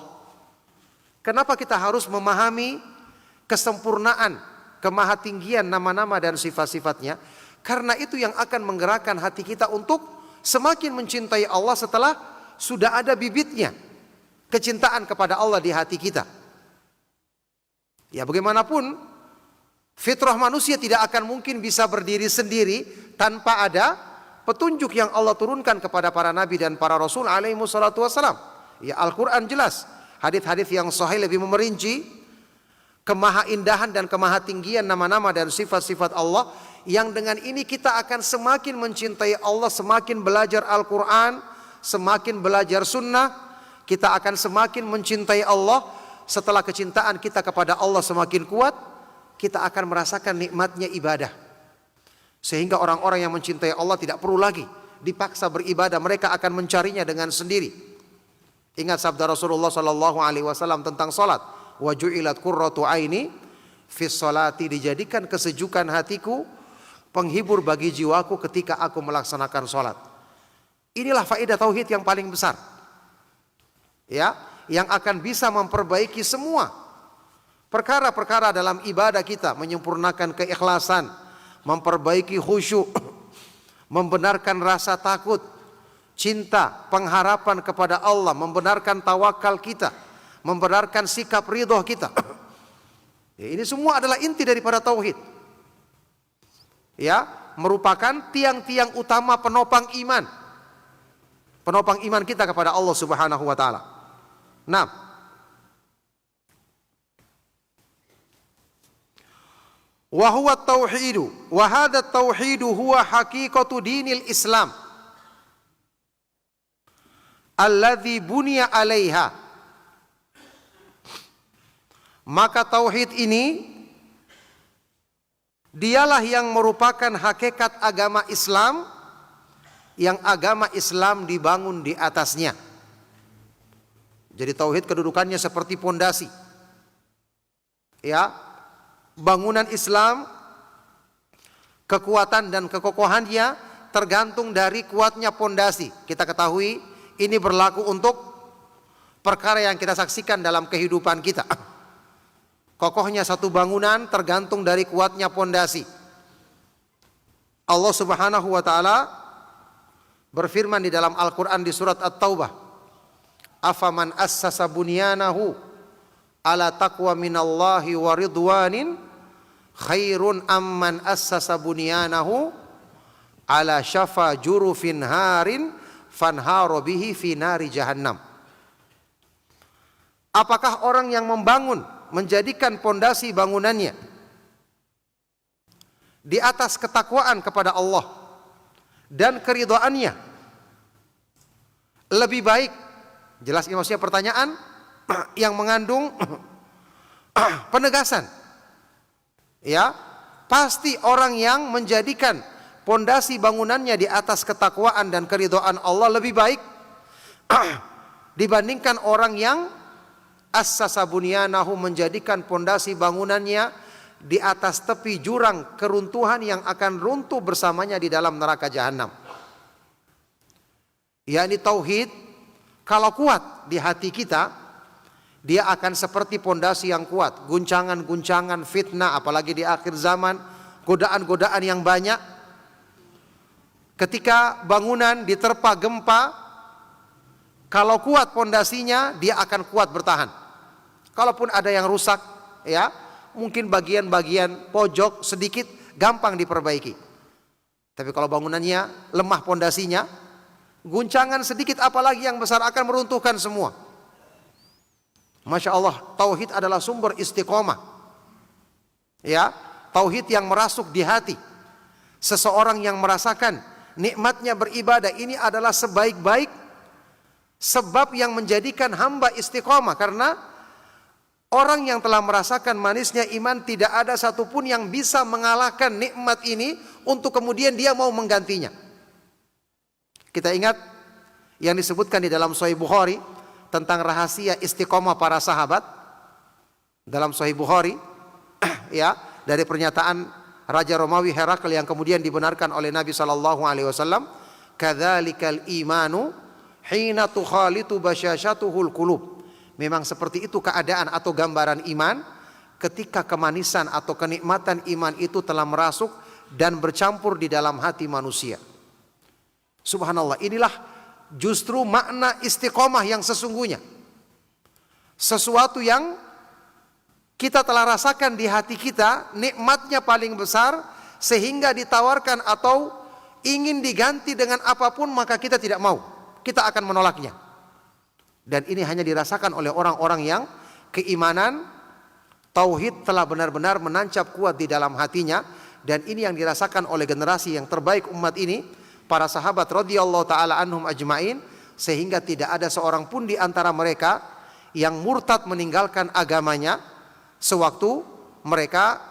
Kenapa kita harus memahami kesempurnaan, kemahatinggian nama-nama dan sifat-sifatnya? Karena itu yang akan menggerakkan hati kita untuk semakin mencintai Allah setelah sudah ada bibitnya kecintaan kepada Allah di hati kita. Ya, bagaimanapun fitrah manusia tidak akan mungkin bisa berdiri sendiri tanpa ada petunjuk yang Allah turunkan kepada para nabi dan para rasul alaihi wassalatu wassalam. Ya, Al-Quran jelas. Hadis-hadis yang sahih lebih memerinci kemahaindahan dan kemahatinggian nama-nama dan sifat-sifat Allah, yang dengan ini kita akan semakin mencintai Allah, semakin belajar Al-Quran, semakin belajar sunnah, kita akan semakin mencintai Allah. Setelah kecintaan kita kepada Allah semakin kuat, kita akan merasakan nikmatnya ibadah. Sehingga orang-orang yang mencintai Allah tidak perlu lagi dipaksa beribadah, mereka akan mencarinya dengan sendiri. Ingat sabda Rasulullah SAW tentang salat, wa ju'ilat qurratu aini fis salati, dijadikan kesejukan hatiku, penghibur bagi jiwaku ketika aku melaksanakan salat. Inilah faedah tauhid yang paling besar, ya, yang akan bisa memperbaiki semua perkara-perkara dalam ibadah kita, menyempurnakan keikhlasan, memperbaiki khusyuk, membenarkan rasa takut, cinta, pengharapan kepada Allah, membenarkan tawakal kita, membenarkan sikap ridho kita. Ya, ini semua adalah inti daripada tauhid. Ya, merupakan tiang-tiang utama penopang iman. Penopang iman kita kepada Allah Subhanahu wa taala. Nah, wa huwa tauhidu wa hadha tauhidu huwa haqiqatu dinil Islam alladzi bunya 'alaiha. Maka tauhid ini dialah yang merupakan hakikat agama Islam, yang agama Islam dibangun di atasnya. Jadi tauhid kedudukannya seperti pondasi. Ya, bangunan Islam, kekuatan dan kekokohannya tergantung dari kuatnya pondasi. Kita ketahui ini berlaku untuk perkara yang kita saksikan dalam kehidupan kita. Kokohnya satu bangunan tergantung dari kuatnya pondasi. Allah Subhanahu wa taala berfirman di dalam Al-Qur'an di surat At-Taubah, afaman assasa bunyanahu ala taqwa minallahi wa ridwanin khairun amman assasa bunyanahu ala syafa jurufin harin fanharo bihi fi nari jahannam. Apakah orang yang membangun, menjadikan pondasi bangunannya di atas ketakwaan kepada Allah dan keridhaannya lebih baik? Jelas ini maksudnya pertanyaan yang mengandung penegasan. Ya, pasti orang yang menjadikan pondasi bangunannya di atas ketakwaan dan keridhaan Allah lebih baik dibandingkan orang yang assasa bunyanahu, menjadikan pondasi bangunannya di atas tepi jurang keruntuhan yang akan runtuh bersamanya di dalam neraka jahanam. yakni tauhid, kalau kuat di hati kita, dia akan seperti pondasi yang kuat. Guncangan-guncangan fitnah, apalagi di akhir zaman, godaan-godaan yang banyak. Ketika bangunan diterpa gempa, kalau kuat pondasinya, dia akan kuat bertahan. Kalaupun ada yang rusak, ya, mungkin bagian-bagian pojok sedikit gampang diperbaiki. Tapi kalau bangunannya lemah pondasinya, guncangan sedikit apalagi yang besar akan meruntuhkan semua. Masya Allah, tauhid adalah sumber istiqomah. Ya, tauhid yang merasuk di hati. Seseorang yang merasakan nikmatnya beribadah ini adalah sebaik-baik sebab yang menjadikan hamba istiqomah. Karena orang yang telah merasakan manisnya iman, tidak ada satupun yang bisa mengalahkan nikmat ini untuk kemudian dia mau menggantinya. Kita ingat yang disebutkan di dalam Sahih Bukhari tentang rahasia istiqomah para sahabat. Dalam Sahih Bukhari, ya, dari pernyataan Raja Romawi Herakl yang kemudian dibenarkan oleh Nabi SAW, kadzalikal imanu hina tukhalitu basyashatuhul qulub. Memang seperti itu keadaan atau gambaran iman ketika kemanisan atau kenikmatan iman itu telah merasuk dan bercampur di dalam hati manusia. Subhanallah, inilah justru makna istiqomah yang sesungguhnya. Sesuatu yang kita telah rasakan di hati kita, nikmatnya paling besar, sehingga ditawarkan atau ingin diganti dengan apapun, maka kita tidak mau. Kita akan menolaknya. Dan ini hanya dirasakan oleh orang-orang yang keimanan Tauhid telah benar-benar menancap kuat di dalam hatinya, dan ini yang dirasakan oleh generasi yang terbaik umat ini, para sahabat radhiyallahu taala anhum ajmain, sehingga tidak ada seorang pun di antara mereka yang murtad meninggalkan agamanya sewaktu mereka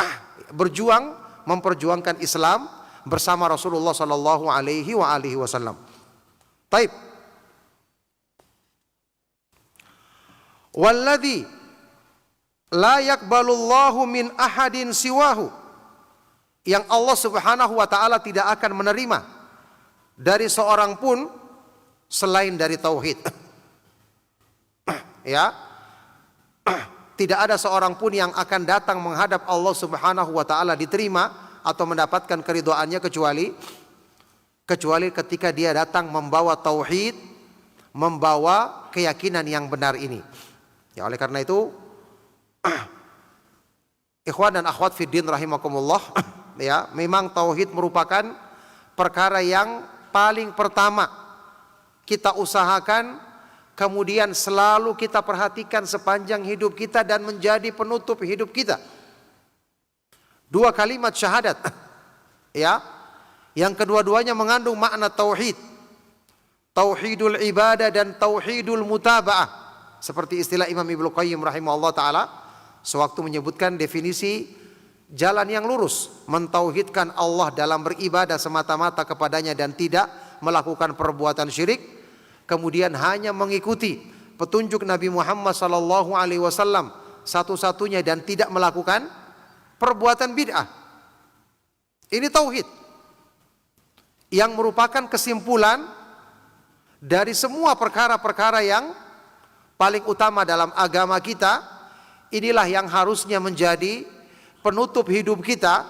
berjuang memperjuangkan Islam bersama Rasulullah sallallahu alaihi wasallam. Taib. Walladzi la yaqbalullahu min ahadin siwahu, yang Allah Subhanahu wa taala tidak akan menerima dari seorang pun selain dari tauhid. Ya. Tidak ada seorang pun yang akan datang menghadap Allah Subhanahu wa taala diterima atau mendapatkan keridhaannya kecuali ketika dia datang membawa tauhid, membawa keyakinan yang benar ini. Ya, oleh karena itu ikhwan dan akhwat fiddin rahimakumullah, ya, memang tauhid merupakan perkara yang paling pertama kita usahakan, kemudian selalu kita perhatikan sepanjang hidup kita dan menjadi penutup hidup kita. Dua kalimat syahadat, ya, yang kedua-duanya mengandung makna tauhid, tauhidul ibadah dan tauhidul mutaba'ah, seperti istilah Imam Ibnu Qayyim rahimahullah taala sewaktu menyebutkan definisi jalan yang lurus, mentauhidkan Allah dalam beribadah semata-mata kepadanya dan tidak melakukan perbuatan syirik, kemudian hanya mengikuti petunjuk Nabi Muhammad sallallahu alaihi wasallam satu-satunya dan tidak melakukan perbuatan bid'ah. Ini tauhid yang merupakan kesimpulan dari semua perkara-perkara yang paling utama dalam agama kita. Inilah yang harusnya menjadi penutup hidup kita,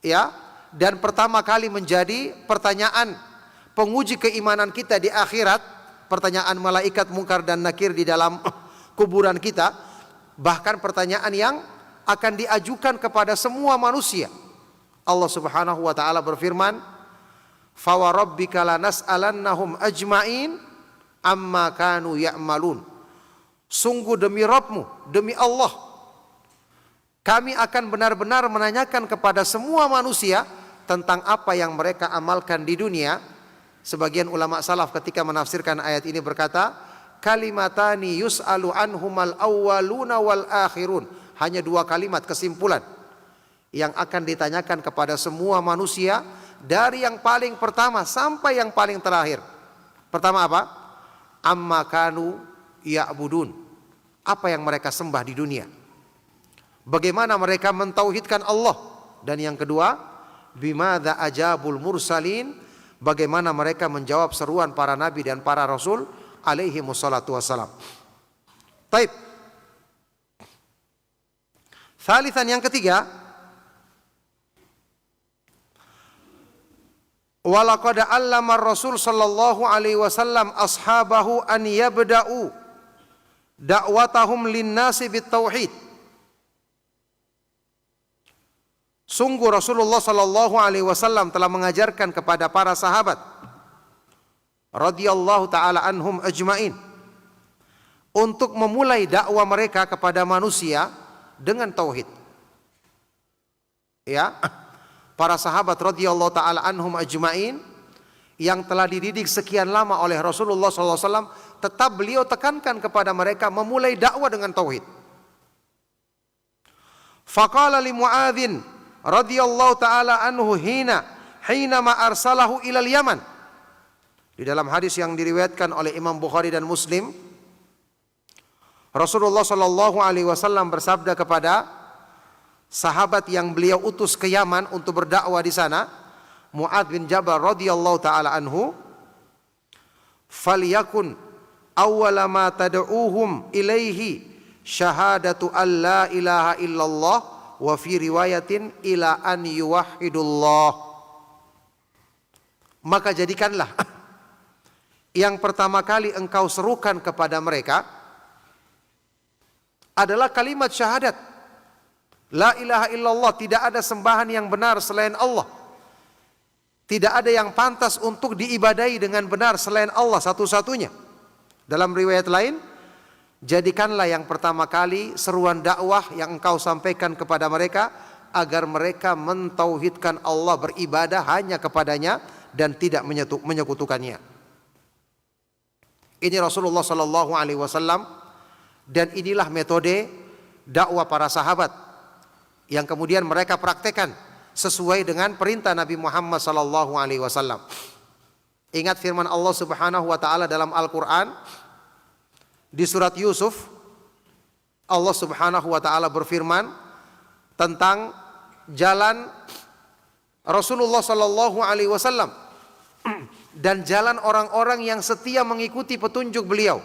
ya, dan pertama kali menjadi pertanyaan penguji keimanan kita di akhirat, pertanyaan malaikat Munkar dan Nakir di dalam kuburan kita, bahkan pertanyaan yang akan diajukan kepada semua manusia. Allah Subhanahu wa taala berfirman, "Fa wa rabbika lanas'alannahum ajma'in amma kanu ya'malun." Sungguh demi Rabbmu, demi Allah, kami akan benar-benar menanyakan kepada semua manusia tentang apa yang mereka amalkan di dunia. Sebagian ulama salaf ketika menafsirkan ayat ini berkata, kalimatani yus'alu anhumal awwaluna wal akhirun. Hanya dua kalimat kesimpulan yang akan ditanyakan kepada semua manusia, dari yang paling pertama sampai yang paling terakhir. Pertama apa? Amma kanu ya'budun. Apa yang mereka sembah di dunia, bagaimana mereka mentauhidkan Allah. Dan yang kedua, bimadza ajabul mursalin, bagaimana mereka menjawab seruan para nabi dan para rasul alaihi wassalatu wassalam. Taib. Thalithan, yang ketiga, walaqad allama ar-rasul sallallahu alaihi wasallam ashabahu an yabda'u da'watahum linnasi bitauhid. Sungguh Rasulullah sallallahu alaihi wasallam telah mengajarkan kepada para sahabat radhiyallahu taala anhum ajmain untuk memulai dakwah mereka kepada manusia dengan tauhid. Ya, para sahabat radhiyallahu taala anhum ajmain yang telah dididik sekian lama oleh Rasulullah sallallahu alaihi wasallam, tetap beliau tekankan kepada mereka memulai dakwah dengan tauhid. Faqala li Mu'adzin radhiyallahu taala anhu hina ma arsalahu ilal Yaman. Di dalam hadis yang diriwayatkan oleh Imam Bukhari dan Muslim, Rasulullah sallallahu alaihi wasallam bersabda kepada sahabat yang beliau utus ke Yaman untuk berdakwah di sana, Mu'adz bin Jabal radhiyallahu taala anhu, "Falyakun awwala ma tad'uuhum ilaihi syahadatu an la ilaha illallah wa fi riwayatin ila an yuwahhidullah." Maka jadikanlah yang pertama kali engkau serukan kepada mereka adalah kalimat syahadat la ilaha illallah, tidak ada sembahan yang benar selain Allah, tidak ada yang pantas untuk diibadahi dengan benar selain Allah satu-satunya. Dalam riwayat lain, Jadikanlah yang pertama kali seruan dakwah yang engkau sampaikan kepada mereka agar mereka mentauhidkan Allah, beribadah hanya kepadanya dan tidak menyekutukannya. Ini Rasulullah sallallahu alaihi wasallam, dan inilah metode dakwah para sahabat yang kemudian mereka praktekkan sesuai dengan perintah Nabi Muhammad sallallahu alaihi wasallam. Ingat firman Allah Subhanahu wa taala dalam Al-Qur'an di surat Yusuf. Allah Subhanahu wa taala berfirman tentang jalan Rasulullah sallallahu alaihi wasallam dan jalan orang-orang yang setia mengikuti petunjuk beliau.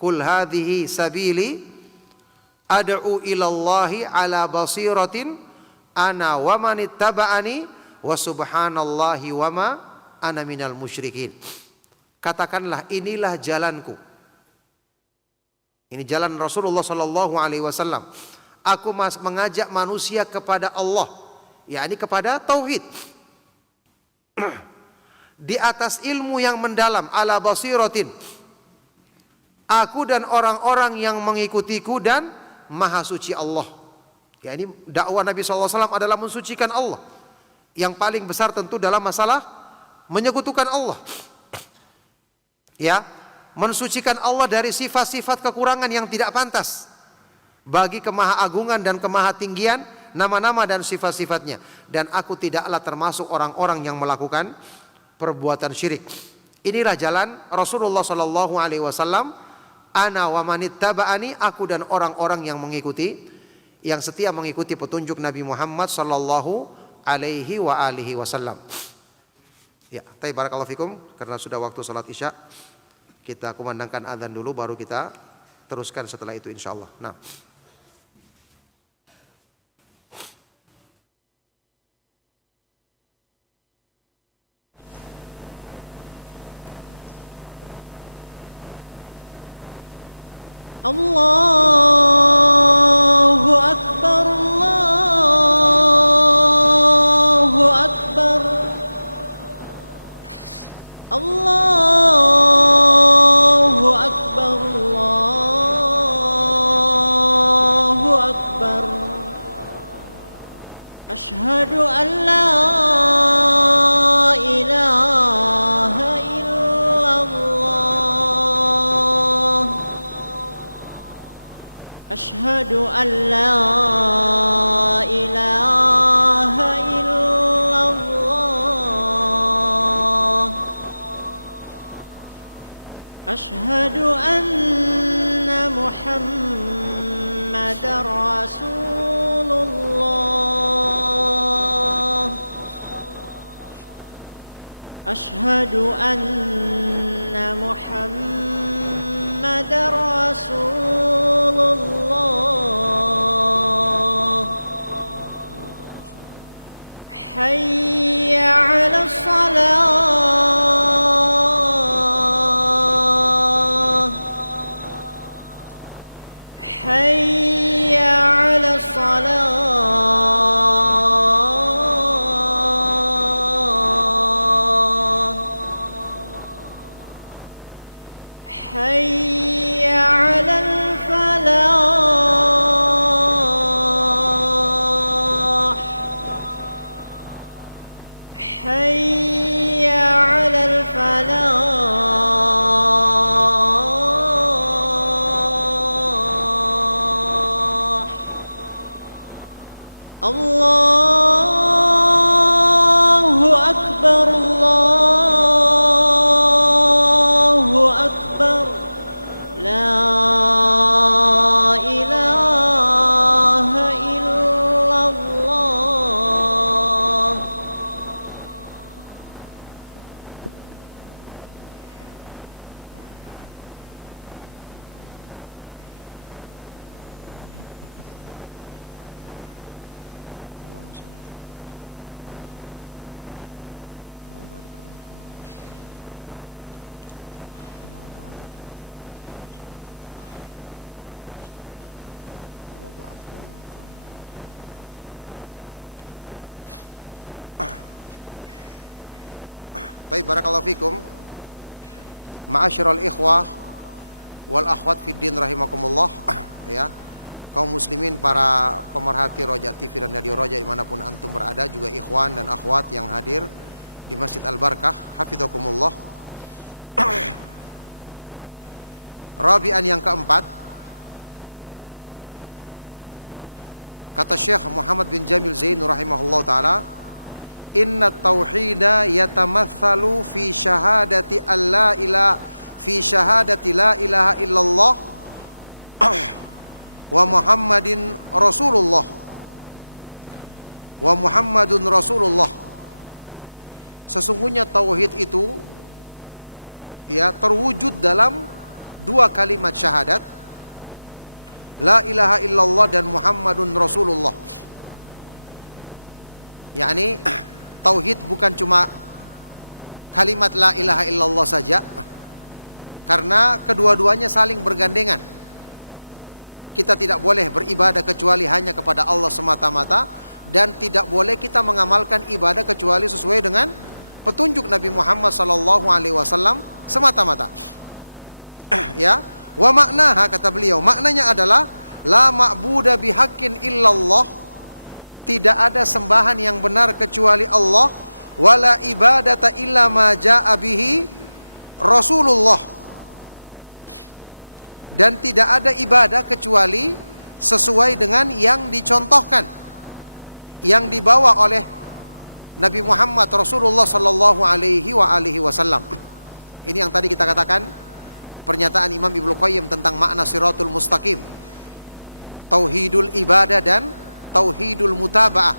Qul hadhihi sabili ad'u ilallahi ala basiratin ana wa manittaba'ani wa subhanallahi wa ma ana minal musyrikin. Katakanlah, inilah jalanku. Ini jalan Rasulullah sallallahu alaihi wasallam. Aku mengajak manusia kepada Allah, yakni kepada tauhid. Di atas ilmu yang mendalam, ala basiratin. Aku dan orang-orang yang mengikutiku dan maha suci Allah. Ya, ini dakwah Nabi SAW adalah mensucikan Allah. Yang paling besar tentu dalam masalah menyekutukan Allah. Ya, mensucikan Allah dari sifat-sifat kekurangan yang tidak pantas bagi kemahaagungan dan kemahatinggian nama-nama dan sifat-sifatnya. Dan aku tidaklah termasuk orang-orang yang melakukan perbuatan syirik. Inilah jalan Rasulullah sallallahu alaihi wasallam. Ana wa manittaba'ani, aku dan orang-orang yang mengikuti, yang setia mengikuti petunjuk Nabi Muhammad sallallahu alaihi wa alihi wasallam. Ya, tayyib, barakallahu fikum. Karena sudah waktu salat Isya, kita kumandangkan azan dulu baru kita teruskan setelah itu insyaallah. Nah, Allahu Akbar, Allahu Akbar, Allahu Akbar, Allahu Akbar. Asyhadu an la ilaha illallah. Asyhadu an la ilaha illallah. Asyhadu anna Muhammadar Rasulullah. Asyhadu anna Muhammadar Rasulullah. Hayya 'alas salah. Hayya 'alas salah. Hayya 'alal falah. Hayya 'alal falah. Allahu Akbar, Allahu Akbar. La ilaha illallah. baik, barakallahu fikum. Ma'asyiral ikhwah wal akhwat fiddin rahimakumullah. Ya, kaum muslimin, para pemerhati Roja TV dan Radio Roja dimanapun antum berada, juga ikhwan dan akhwat yang hadir di Masjid Al-Barkah, hafizakumullah. Rabi'an yang keempat, kata Syekh Muhammad bin Jamil Zain rahimahullah ta'ala, inna tauhida yatamathalu fi syahadati la ilaha illallah wa Muhammadin Rasulullah wa Muhammadun Rasulullah. Sesungguhnya tauhid itu ya terwujud dalam dua kalimat syahadat, la ilaha illallah dan Muhammadun Rasulullah. Yakni tauhid bukan cuma kalimat la ilaha illallah saja, karena kedua-duanya saling bergandengan. Kita tidak boleh beribadah kecuali hanya kepada Allah semata-mata, dan tidak boleh kita mengamalkan ibadah kecuali sesuai dengan petunjuk Nabi Muhammad SAW semata-mata. Ya, wa maknaha, kata beliau, maknanya adalah la ma'buda bihaqqin illallah, tidak ada sembahan yang benar kecuali Allah, wala ibadata illa ma jaa bihi Rasulullah, dan tidak ada ibadah kecuali sesuai dengan yang dicontohkan, yang dibawa oleh Nabi Muhammad Rasulullah sallallahu alaihi wasallam. Ini yang tadi kita katakan, pernyataan Imam Ibnu Qayyim tentang makna siratul mustaqim, tauhidul ibadah dan tauhidul mutaba'ah,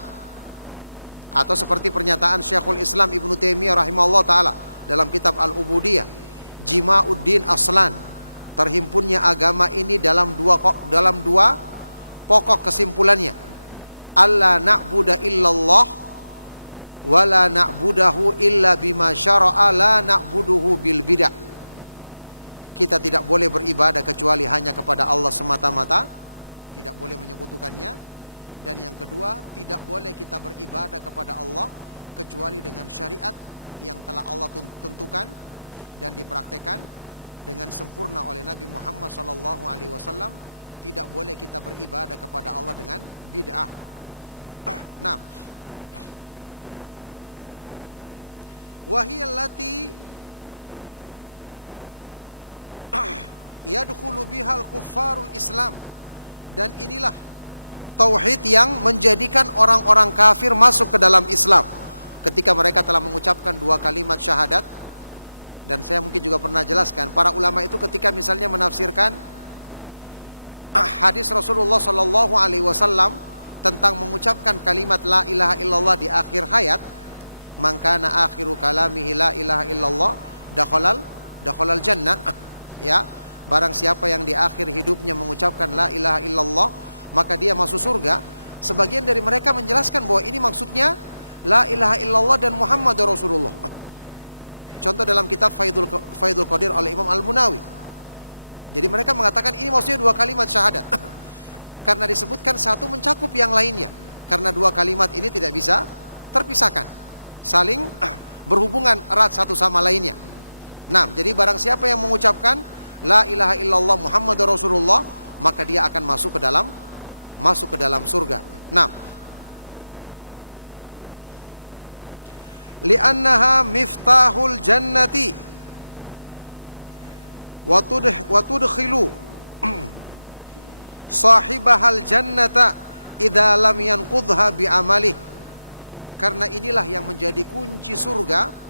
atau seperti pernyataan Syekhul Islam Ibnu Taimiyah rahimahullah ta'ala dalam kitab Al-Ubudiyah, Jima'uddin Aslan, terhimpunnya agama ini dalam dua pokok kesimpulannya, alla na'buda illallah wa la na'budahu illa bima syara'a la na'buduhu bil bid'ah. Kita tidak boleh beribadah kecuali hanya kepada Allah semata-mata, tidak boleh menyekutukannya. Dan yang kedua, tidak boleh kita beribadah kepada Allah kecuali dengan syariat yang telah Allah tentukan dan dipraktekkan dengan sempurna oleh Nabi Muhammad SAW. Tidak boleh kita beribadah kepada Allah dengan bid'ah. Nah, wahiyallati yadkhulu bihal kuffarul Islam, dan inilah tauhid yang menjadikan orang-orang kafir masuk ke dalam Islam ketika mereka telah mengucapkan dua kalimat syahadat. Dan saya mungkin juga pernah jelaskan, para ulama itu ketika misalnya menafsirkan hadis Rasulullah sallallahu alaihi wasallam tentang mengucapkan kalimat la ilaha illallah di akhir hayat, mangkana akhiru kalamihi la ilaha illallah dakhalal jannah. Ya, barang siapa yang di akhir hidupnya mengucapkan la ilaha illallah, maka dia masuk surga. Sebagian dari mereka menjelaskan bahwa ini maksudnya la ilaha illallah dan Muhammad Rasulullah. Contoh dalam kitab Faidul Qadir oleh Imam Al-Munawi. Jadi mereka mengatakan ini maksudnya dua kalimat syahadat, karena disebutkan satu mencakup yang lainnya, karena dua kalimat ini tidak bisa terpisahkan, saling berhubungan erat satu sama lainnya. Nah, jadi barang siapa yang mengucapkan la ilaha illallah Muhammad Rasulullah, maka dia akan masuk ke dalam surga. Nah, li'annaha miftahul jannati wa tudkhilu sahibahal jannata idza lam yanqudha bi amalih. Karena inilah yang menjadi kunci surga,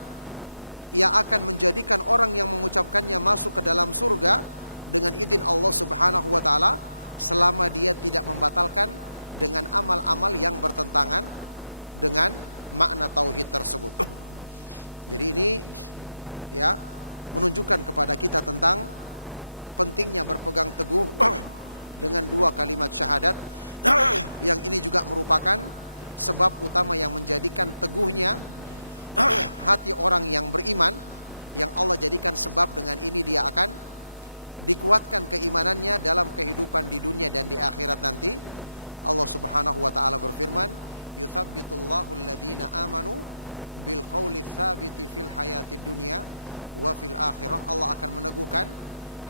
yang akan menjadikan orang yang mengucapkannya masuk ke dalam surga dengan izin Allah Subhanahu wa taala, selama dia tidak membatalkan dengan amal-amal yang bertentangan dengan makna tauhid tersebut. Jadi ini ya menunjukkan kepada kita tentang pentingnya berpegang teguh dengan dua kalimat syahadat, yang ini juga merupakan sebab utama yang menjadikan teguhnya hati orang yang beriman, yang Allah jadikan sebab dengan ini dia akan dikuatkan keimanannya dalam kehidupan di dunia dan di akhirat nanti. Allah Subhanahu wa taala berfirman, yuthabbitullahu alladhina amanu bil qawli tsabiti fil hayatid dunya wa fil akhirah. Allah akan meneguhkan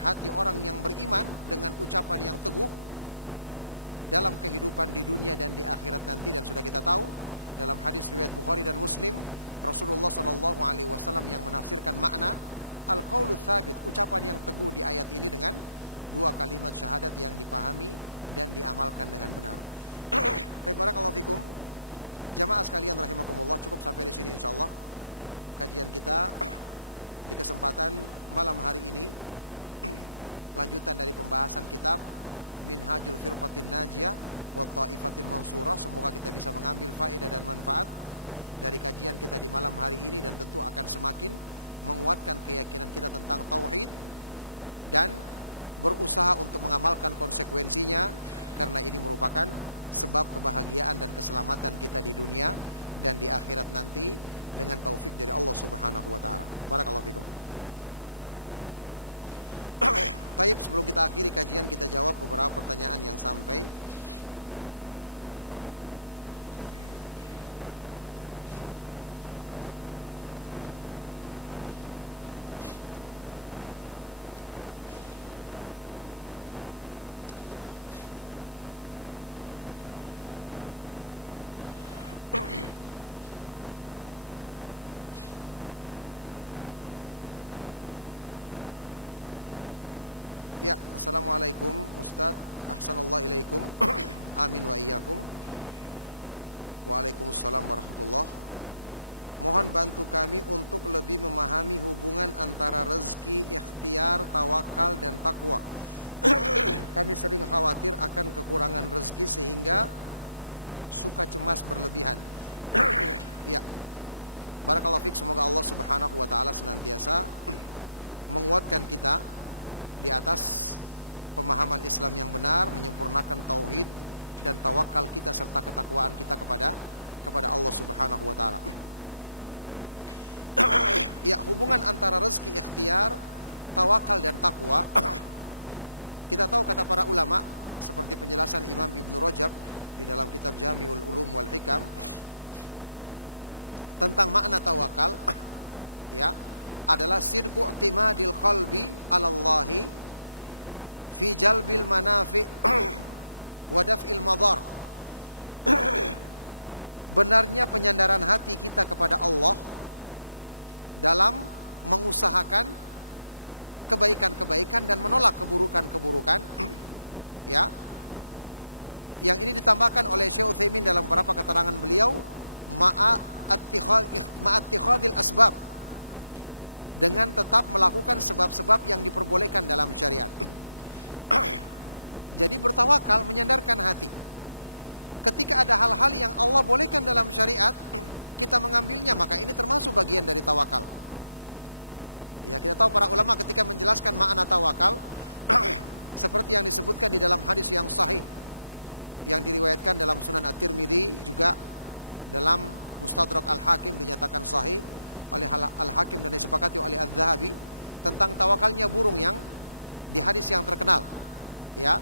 hati orang yang beriman dengan ucapan yang teguh dalam kehidupan di dunia dan di akhirat nanti. Dan sudah kita tahu dalam hadis riwayat Bukhari dan Muslim, Rasulullah Shallallahu Alaihi Wasallam yang menafsirkan makna al-qaulu tsabit, ucapan yang teguh di ayat ini dengan dua kalimat syahadat yang dipahami dan diamalkan dengan benar. Barakallahu fikum. Jamaah sekalian rahimakumullah, cukup sampai di sini insyaallah kajian kita di kesempatan malam hari ini. Lanjutan dari pembahasan kitab Minhajul Firqatin Najiyah wa Ta'ifatil Mansurah. Semoga kita bisa mengambil faedah dan manfaat dari kajian kita di malam hari ini, dan tentu akan semakin menguatkan keyakinan kita tentang tauhid dan berusaha untuk mengamalkan konsekuensinya, karena ini merupakan sebab kebahagiaan dan keselamatan kita di dunia dan di akhirat nanti dengan taufik dari Allah Subhanahu wa taala. Barakallahu fikum. Baik, sebelum kita akhiri kajian, kita jawab beberapa pertanyaan yang sampai. Ya, assalamualaikum Ustadz, ahsanallahu ilaikum. Amin wa iyyakum. Waalaikumsalam warahmatullah. Mohon bantu kami untuk lebih memahami hubungan antara rezeki, ikhtiar, tawakal dan takwa. Kami sering khawatir akan kekurangan rezeki sehingga suka cemas berlebihan. Ya, barakallahu fiik. Semoga Allah Subhanahu wa taala senantiasa menguatkan kita di atas pemahaman Islam yang benar, menyempurnakan tauhid dan tawakal kita serta ketakwaan kita kepada Allah Subhanahu wa taala. Ya, hubungan antara rezeki, ikhtiar, tawakal dan takwa. Kita tahu kata para ulama, seperti penjelasan Imam Ibnu Rajab di dalam kitab Jami'ul Ulum wal Hikam tentang makna tawakal, ya, adalah sidqu i'timadil qalbi 'ala Allahi fi jalbil manafi' wa daf'il madhar. Benarnya penyandaran hati kita kepada Allah dalam mengusahakan kebaikan-kebaikan dan menolak keburukan-keburukan. Ya. Yang ini ditambahkan oleh Syekh Utsaimin dalam beberapa keterangan beliau, ma'attikhadil asbab, dengan tetap melakukan sebab-sebab yang diperbolehkan dalam syariat. Jadi bertawakal, menyandarkan hati. Ketika ada hal-hal yang Allah bolehkan dalam syariat, kita mengambilnya, maka ini termasuk bagian dari tawakal. Ya, kita tahu para ulama ketika menjelaskan makna tawakal seperti yang disebutkan di dalam hadis yang sahih yang diriwayatkan dalam Sunan At-Tirmidzi, juga dalam Mustadrak Al-Hakim dinyatakan sahih oleh Al-Hakim dan disepakati oleh Az-Zahabi, tentang tawakalnya burung yang di hadis yang terkenal. Ya,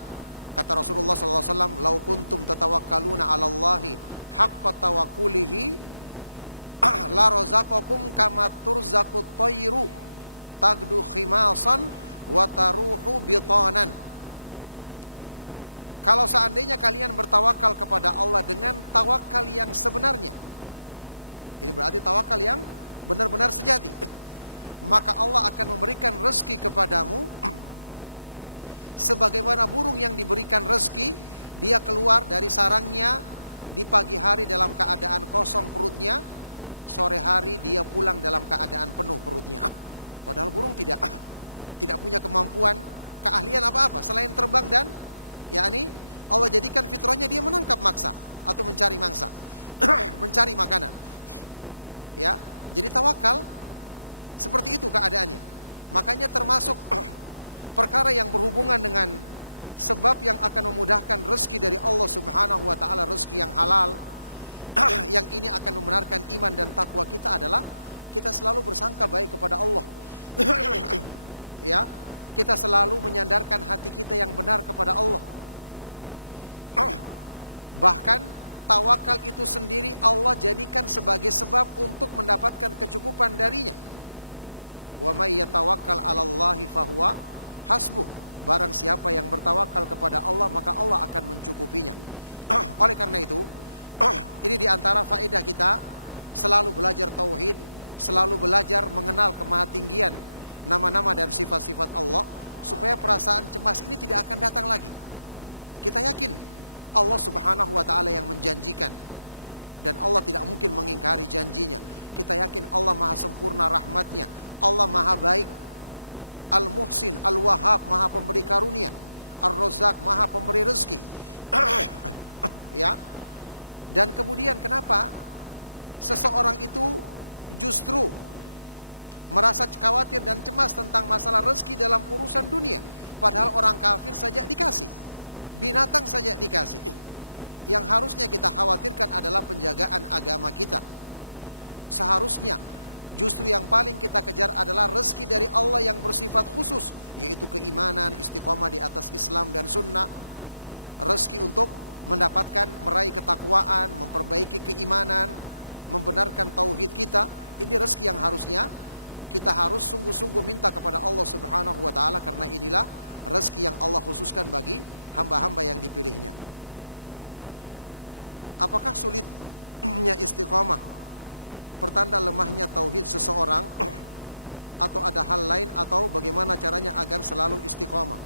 kata Rasulullah SAW, "Lau kuntum tatawakkaluna 'ala Allahi haqqa tawakkulihi la razaqakum kama turzaqut tayru tagdu khimasan wa taruhu bitanan." Kalau seandainya kalian bertawakal kepada Allah dengan tawakal yang sebenarnya, ini berarti tawakal yang benar-benar sejati, maka Allah akan memberikan rezeki kepadamu sebagaimana burung yang diberikan rezeki, dia keluar dari sarangnya di pagi hari dalam keadaan kosong perutnya, sore hari dia pulang dalam keadaan penuh perutnya. Padahal burung tidak punya kemampuan, keahlian apa-apa selain terbang, dan yakni Allah jadikan fitrahnya dia menangkap mangsa atau mencari mangsa, mencari makanan. Ya, jadi tawakal seperti itu keadaannya. Makanya termasuk perkara yang berhubungan dengan sebab yang akan memudahkan rezeki dari Allah Subhanahu wa taala, rezeki yang halal. Yang ini akan membenarkan iman dan takwa kita adalah kita selalu bersangka baik kepada Allah. Ya, kita selalu menyandarkan hati kita yang benar kepada Allah. Bahkan tawakal itu sendiri Allah jadikan sebagai sebab untuk mendapatkan kecukupan darinya. Wa may yatawakkal 'alallahi fahuwa hasbuh. Barang siapa yang bertawakal kepada Allah, maka Allah akan mencukupinya. Oleh karena itu, ini diantara faedah kita selalu belajar tauhid, selalu belajar mengenal kemahatinggian nama-nama dan sifat-sifat Allah, supaya perasaan cemas ini tidak akan datang lagi. Kita yakin Allah Subhanahu wa ta'ala yang menjanjikan, dan Allah tidak mungkin mengingkari janjinya. Kita yakin Allah maha sempurna rahmatnya, Allah maha baik, Al-Muhsin, Al-Wahhab, maha pemberi karunia, Ar-Razzaq, maha pemberi rezeki. Ya. Dan kemudian kenapa seseorang itu justru merasa khawatir dan cemas tentang masalah rezeki dalam urusan dunia, padahal orang kafir saja dikasih, binatang saja dikasih. Yang harusnya kita khawatirkan adalah penjagaan agama kita. Seharusnya justru yang paling kita kejar adalah rezeki dari Allah yang bersifat khusus, yaitu keimanan, istiqomah di atas Islam dan sunnah. Rezeki untuk mendapatkan, meraih ketakwaan, memperbaiki keimanan, membenarkan tauhid kita. Ini rezeki yang harusnya kita harus sungguh-sungguh minta kepada Allah Subhanahu wa ta'ala, karena inilah rezeki yang Allah khususkan bagi hamba-hamba yang dipilihnya. Apakah sulitnya istiqomah pertanda lemahnya tauhid seseorang, atau ada hal lain, atau bagaimana caranya agar selalu istiqomah?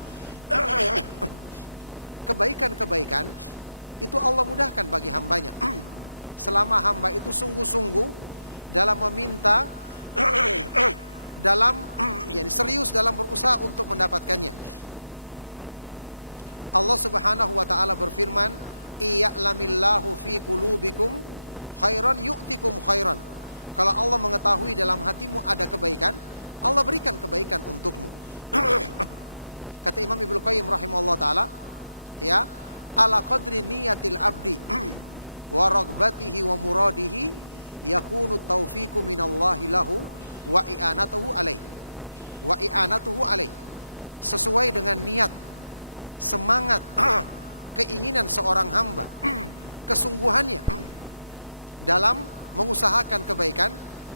Kebaikan-kebaikan itu Allah mudahkan bagi hambanya selama hamba itu sungguh-sungguh dalam meminta, dalam serius dalam berusaha untuk mendapatkannya. Allah Subhanahu wa ta'ala berfirman, "Iya'lamillahu fi qulubikum khairan yu'tikum khairan." Kalau Allah mengetahui dalam hatimu ada kebaikan, Allah berikan kebaikan untukmu. Kata Imam Ibnu Qayyim rahimahullah ta'ala, ya, ala qadri niyatil abdi wa ragbatihi wa muradihi yakunu taufiqu minallahi lahu wa i'anatuhu alaih. Sesuai dengan niat, semangat, keinginan seorang hamba, kesungguhannya dalam mengusahakan kebaikan,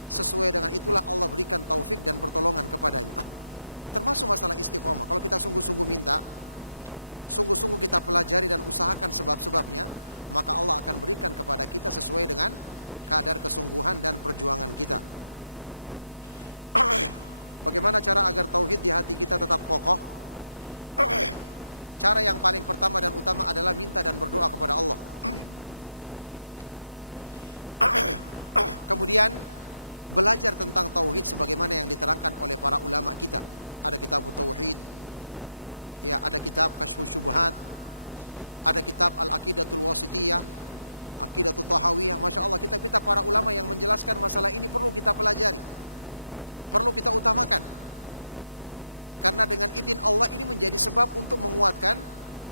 sesuai dengan itulah Allah berikan taufik dan pertolongan kepadanya. Termasuk masalah istiqomah. Kalau kita sungguh-sungguh minta, sungguh-sungguh kita pelajari dan usahakan sebab-sebabnya, maka Allah akan berikan kepada kita sesuai dengan kadar kesungguhan dan perjuangan kita. Bagaimana cara agar tauhid di hati kita tetap kokoh? Cara yang paling pertama dan utama adalah minta dan berdoa kepada Allah. Kemudian belajar tentang tauhid sebagaimana yang diterangkan oleh para ulama kita. Ada kitab tauhid, ya, ada kitab Kasyfus Syubhat, ada kitab Al-Aqidatul Wasithiyah, Aqidatul Tahawiyah. Masya Allah, kitab-kitab para ulama yang menjelaskan masalah ini perlu kita pelajari, perlu kita utamakan. Karena dengan izin Allah ini menjadi sebab untuk menguatkan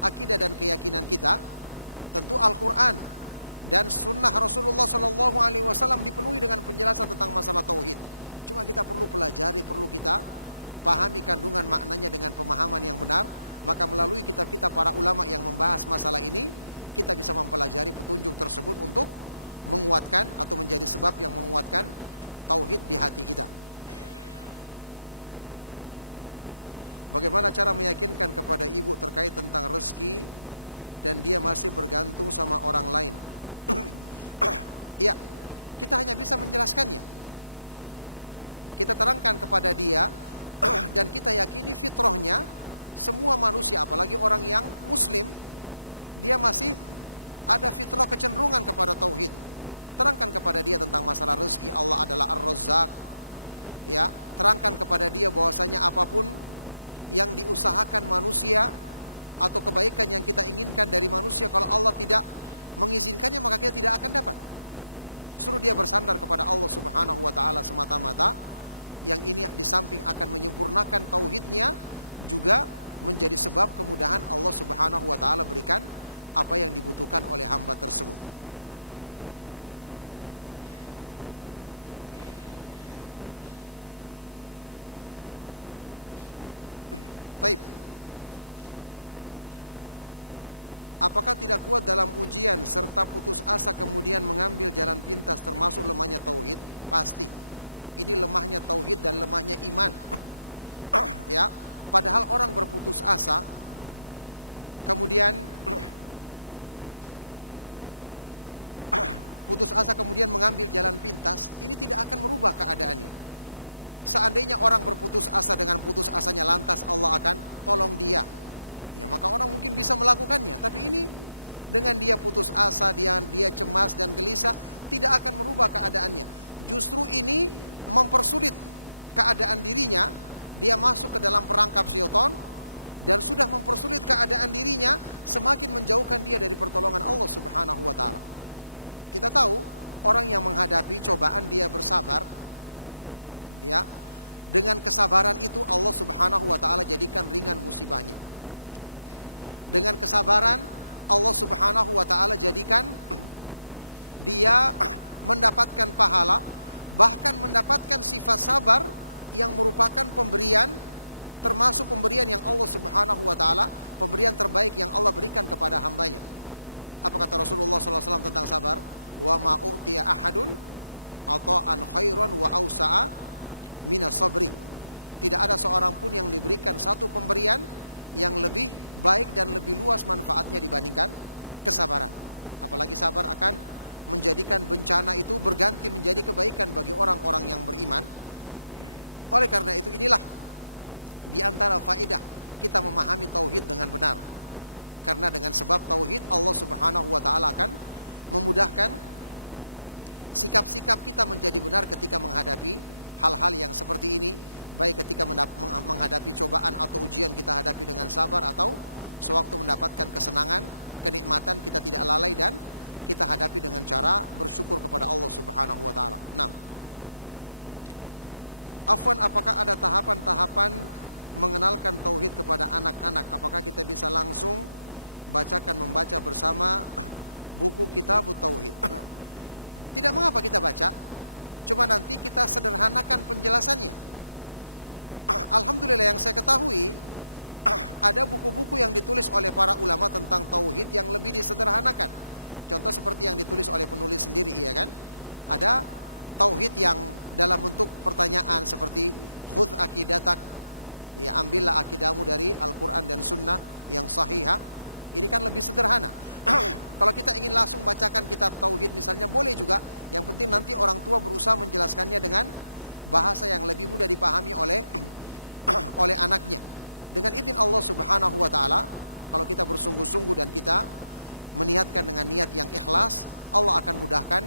akidah dan keyakinan kita. Tentu Al-Quran dan sunnah Rasulullah SAW dipenuhi dengan penjelasan tentang masalah tauhid. Cuma kita perlu pelajari, perlu kita pahami kandungan maknanya dengan pemahaman yang benar. Maka melalui kitab-kitab para ulama yang membahas masalah ini, kita bisa mempelajari petunjuk tersebut untuk menguatkan atau menjadi sebab yang menguatkan tauhid di hati kita. Bagaimana cara meyakinkan kepada ibu terkait tentang rezeki dan dia masih bergantung sama orang lain? Ya, kita hanya bisa menjelaskannya. Kita terangkan kepada dia dan kita yakini fitrahnya semua manusia, apalagi orang yang muslim, dia masih ada fitrah kecenderungan kepada tauhid. Terangkan kepada dia tentang masalah rezeki, Allah adalah Ar-Razzaq. Ya, terangkan kepada dia bahwasanya apapun yang diusahakan manusia atau kebaikan yang kita inginkan dari manusia, kalau Allah tidak mengizinkannya maka kita tidak akan dapat. Suruh dia bersandar kepada Allah Subhanahu wa ta'ala semata-mata. Yang ini di samping akan menyempurnakan tauhidnya, juga menjadi sebab kemudahan Allah Subhanahu wa ta'ala berikan apa yang dibutuhkan oleh hamba tersebut. Baik. Apakah tidak kuat dalam ujian serta putus asa kemudian mengambil jalan pintas termasuk lemahnya tauhid? Pasti. Ini lemahnya tauhid dan lemahnya iman. Ya, Padahal orang berputus asa, kemudian putus asa kemudian mengambil jalan pintas, ini tidak akan merubah keadaannya. Seandainya orang berputus asa dengan putus asanya lantas Allah akan tolong dia, ya maka orang mungkin bisa melakukannya. Tapi ini dengan dia putus asa, dia cemas dan gelisah, tidak akan merubah keadaannya. Justru ini mempersulit keadaan dirinya. Dia masuk ke dalam perangkap syaitan dan sudah mempersulit keadaan dirinya, semakin menjauhkan dia dari pertolongan Allah Subhanahu wa taala. Kita tahu orang yang menghadapi cobaan dia bersabar, ya. Dengan kesabaran itu Allah Subhanahu wa taala jadikan ringan musibahnya. Dengan kesabaran Allah Subhanahu wa taala jadikan dia mendapatkan pahala, bahkan mendapatkan sifat sabar yang merupakan pemberian, termasuk pemberian yang Allah Subhanahu wa taala, pemberian terbaik yang Allah berikan kepada hambanya. Apa kata Rasulullah SAW tentang sabar? Wa ma u'tiya ahadun ata'an khairan wa awsa'a minas sabri. Tidak ada seorang pun yang diberikan satu pemberian yang lebih baik dan lebih luas manfaatnya dibandingkan kesabaran. Apalagi sabar akan menjadikan bencana itu berganti menjadi kebaikan bagi orang-orang yang beriman. Oleh karena itu, inilah di antara faedah kita memahami tauhid dengan benar. Karena dengan sebab tauhid Allah Subhanahu wa taala akan memudahkan sikap-sikap kita menjadi benar ketika menghadapi hal-hal yang seperti ini, baik ketika menghadapi cobaan atau ujian kita hadapi dengan sabar, atau sewaktu mendapatkan kesenangan, kenikmatan kita tidak lalai dan kita hadapi dengan cara bersyukur kepada Allah Subhanahu wa taala. Nah, afwan, apakah ada tahapan-tahapan mengenalkan tauhid kepada anak-anak? Apakah kita bisa langsung membaca bersama buku Kitabut Tauhid? Tidak mengapa kita baca, cuma nanti kita sederhanakan penjelasannya. Alhamdulillah yang saya ketahui ada buku-buku yang ditulis oleh para ulama tentang tauhid yang lebih disederhanakan. Contoh seperti yang ditulis oleh penulis sendiri, iya kan? Ada tauhid yang dalam bentuk pertanyaan seperti khudz aqidatak, ya ambillah akidahmu dari Al-Quran dan Sunnah yang sahihah. Ini kan lebih sederhana. Kalau kita ingin langsung bacakan kitab tauhid misalnya, boleh juga. Yang penting nanti orang tua berusaha menjelaskannya dengan bahasa yang lebih mudah dipahami oleh anaknya. Dengan izin Allah Subhanahu wa taala, kalau kita bersungguh-sungguh dan kita meniatkan dengan niat yang ikhlas, Allah akan mudahkan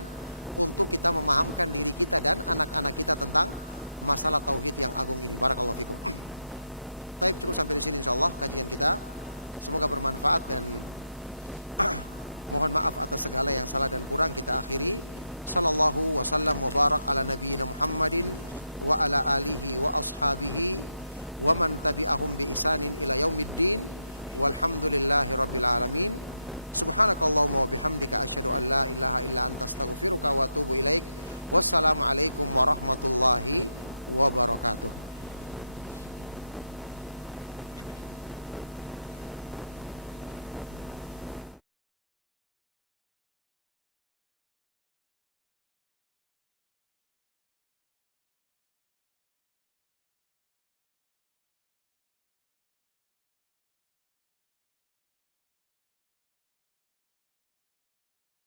untuk kita memahamkan diri kita dan anak-anak kita tentang masalah tauhid yang agung ini. Barakallahu fikum. Baik, cukup sampai di sini insyaallah kajian kita. Semoga bermanfaat dan mohon maaf atas segala yang salah dan kurang. Kita akhiri. Sallallahu wasallam wa barak ala nabiyyina Muhammadin wa ala alihi wa ashabihi wa man tabi'ahum bi ihsanin ila yaumiddin. Walhamdulillahi rabbil alamin. Subhanakallahumma wa bihamdika asyhadu an la ilaha illa anta astaghfiruka wa atubu ilaik. Wassalamualaikum warahmatullahi wabarakatuh.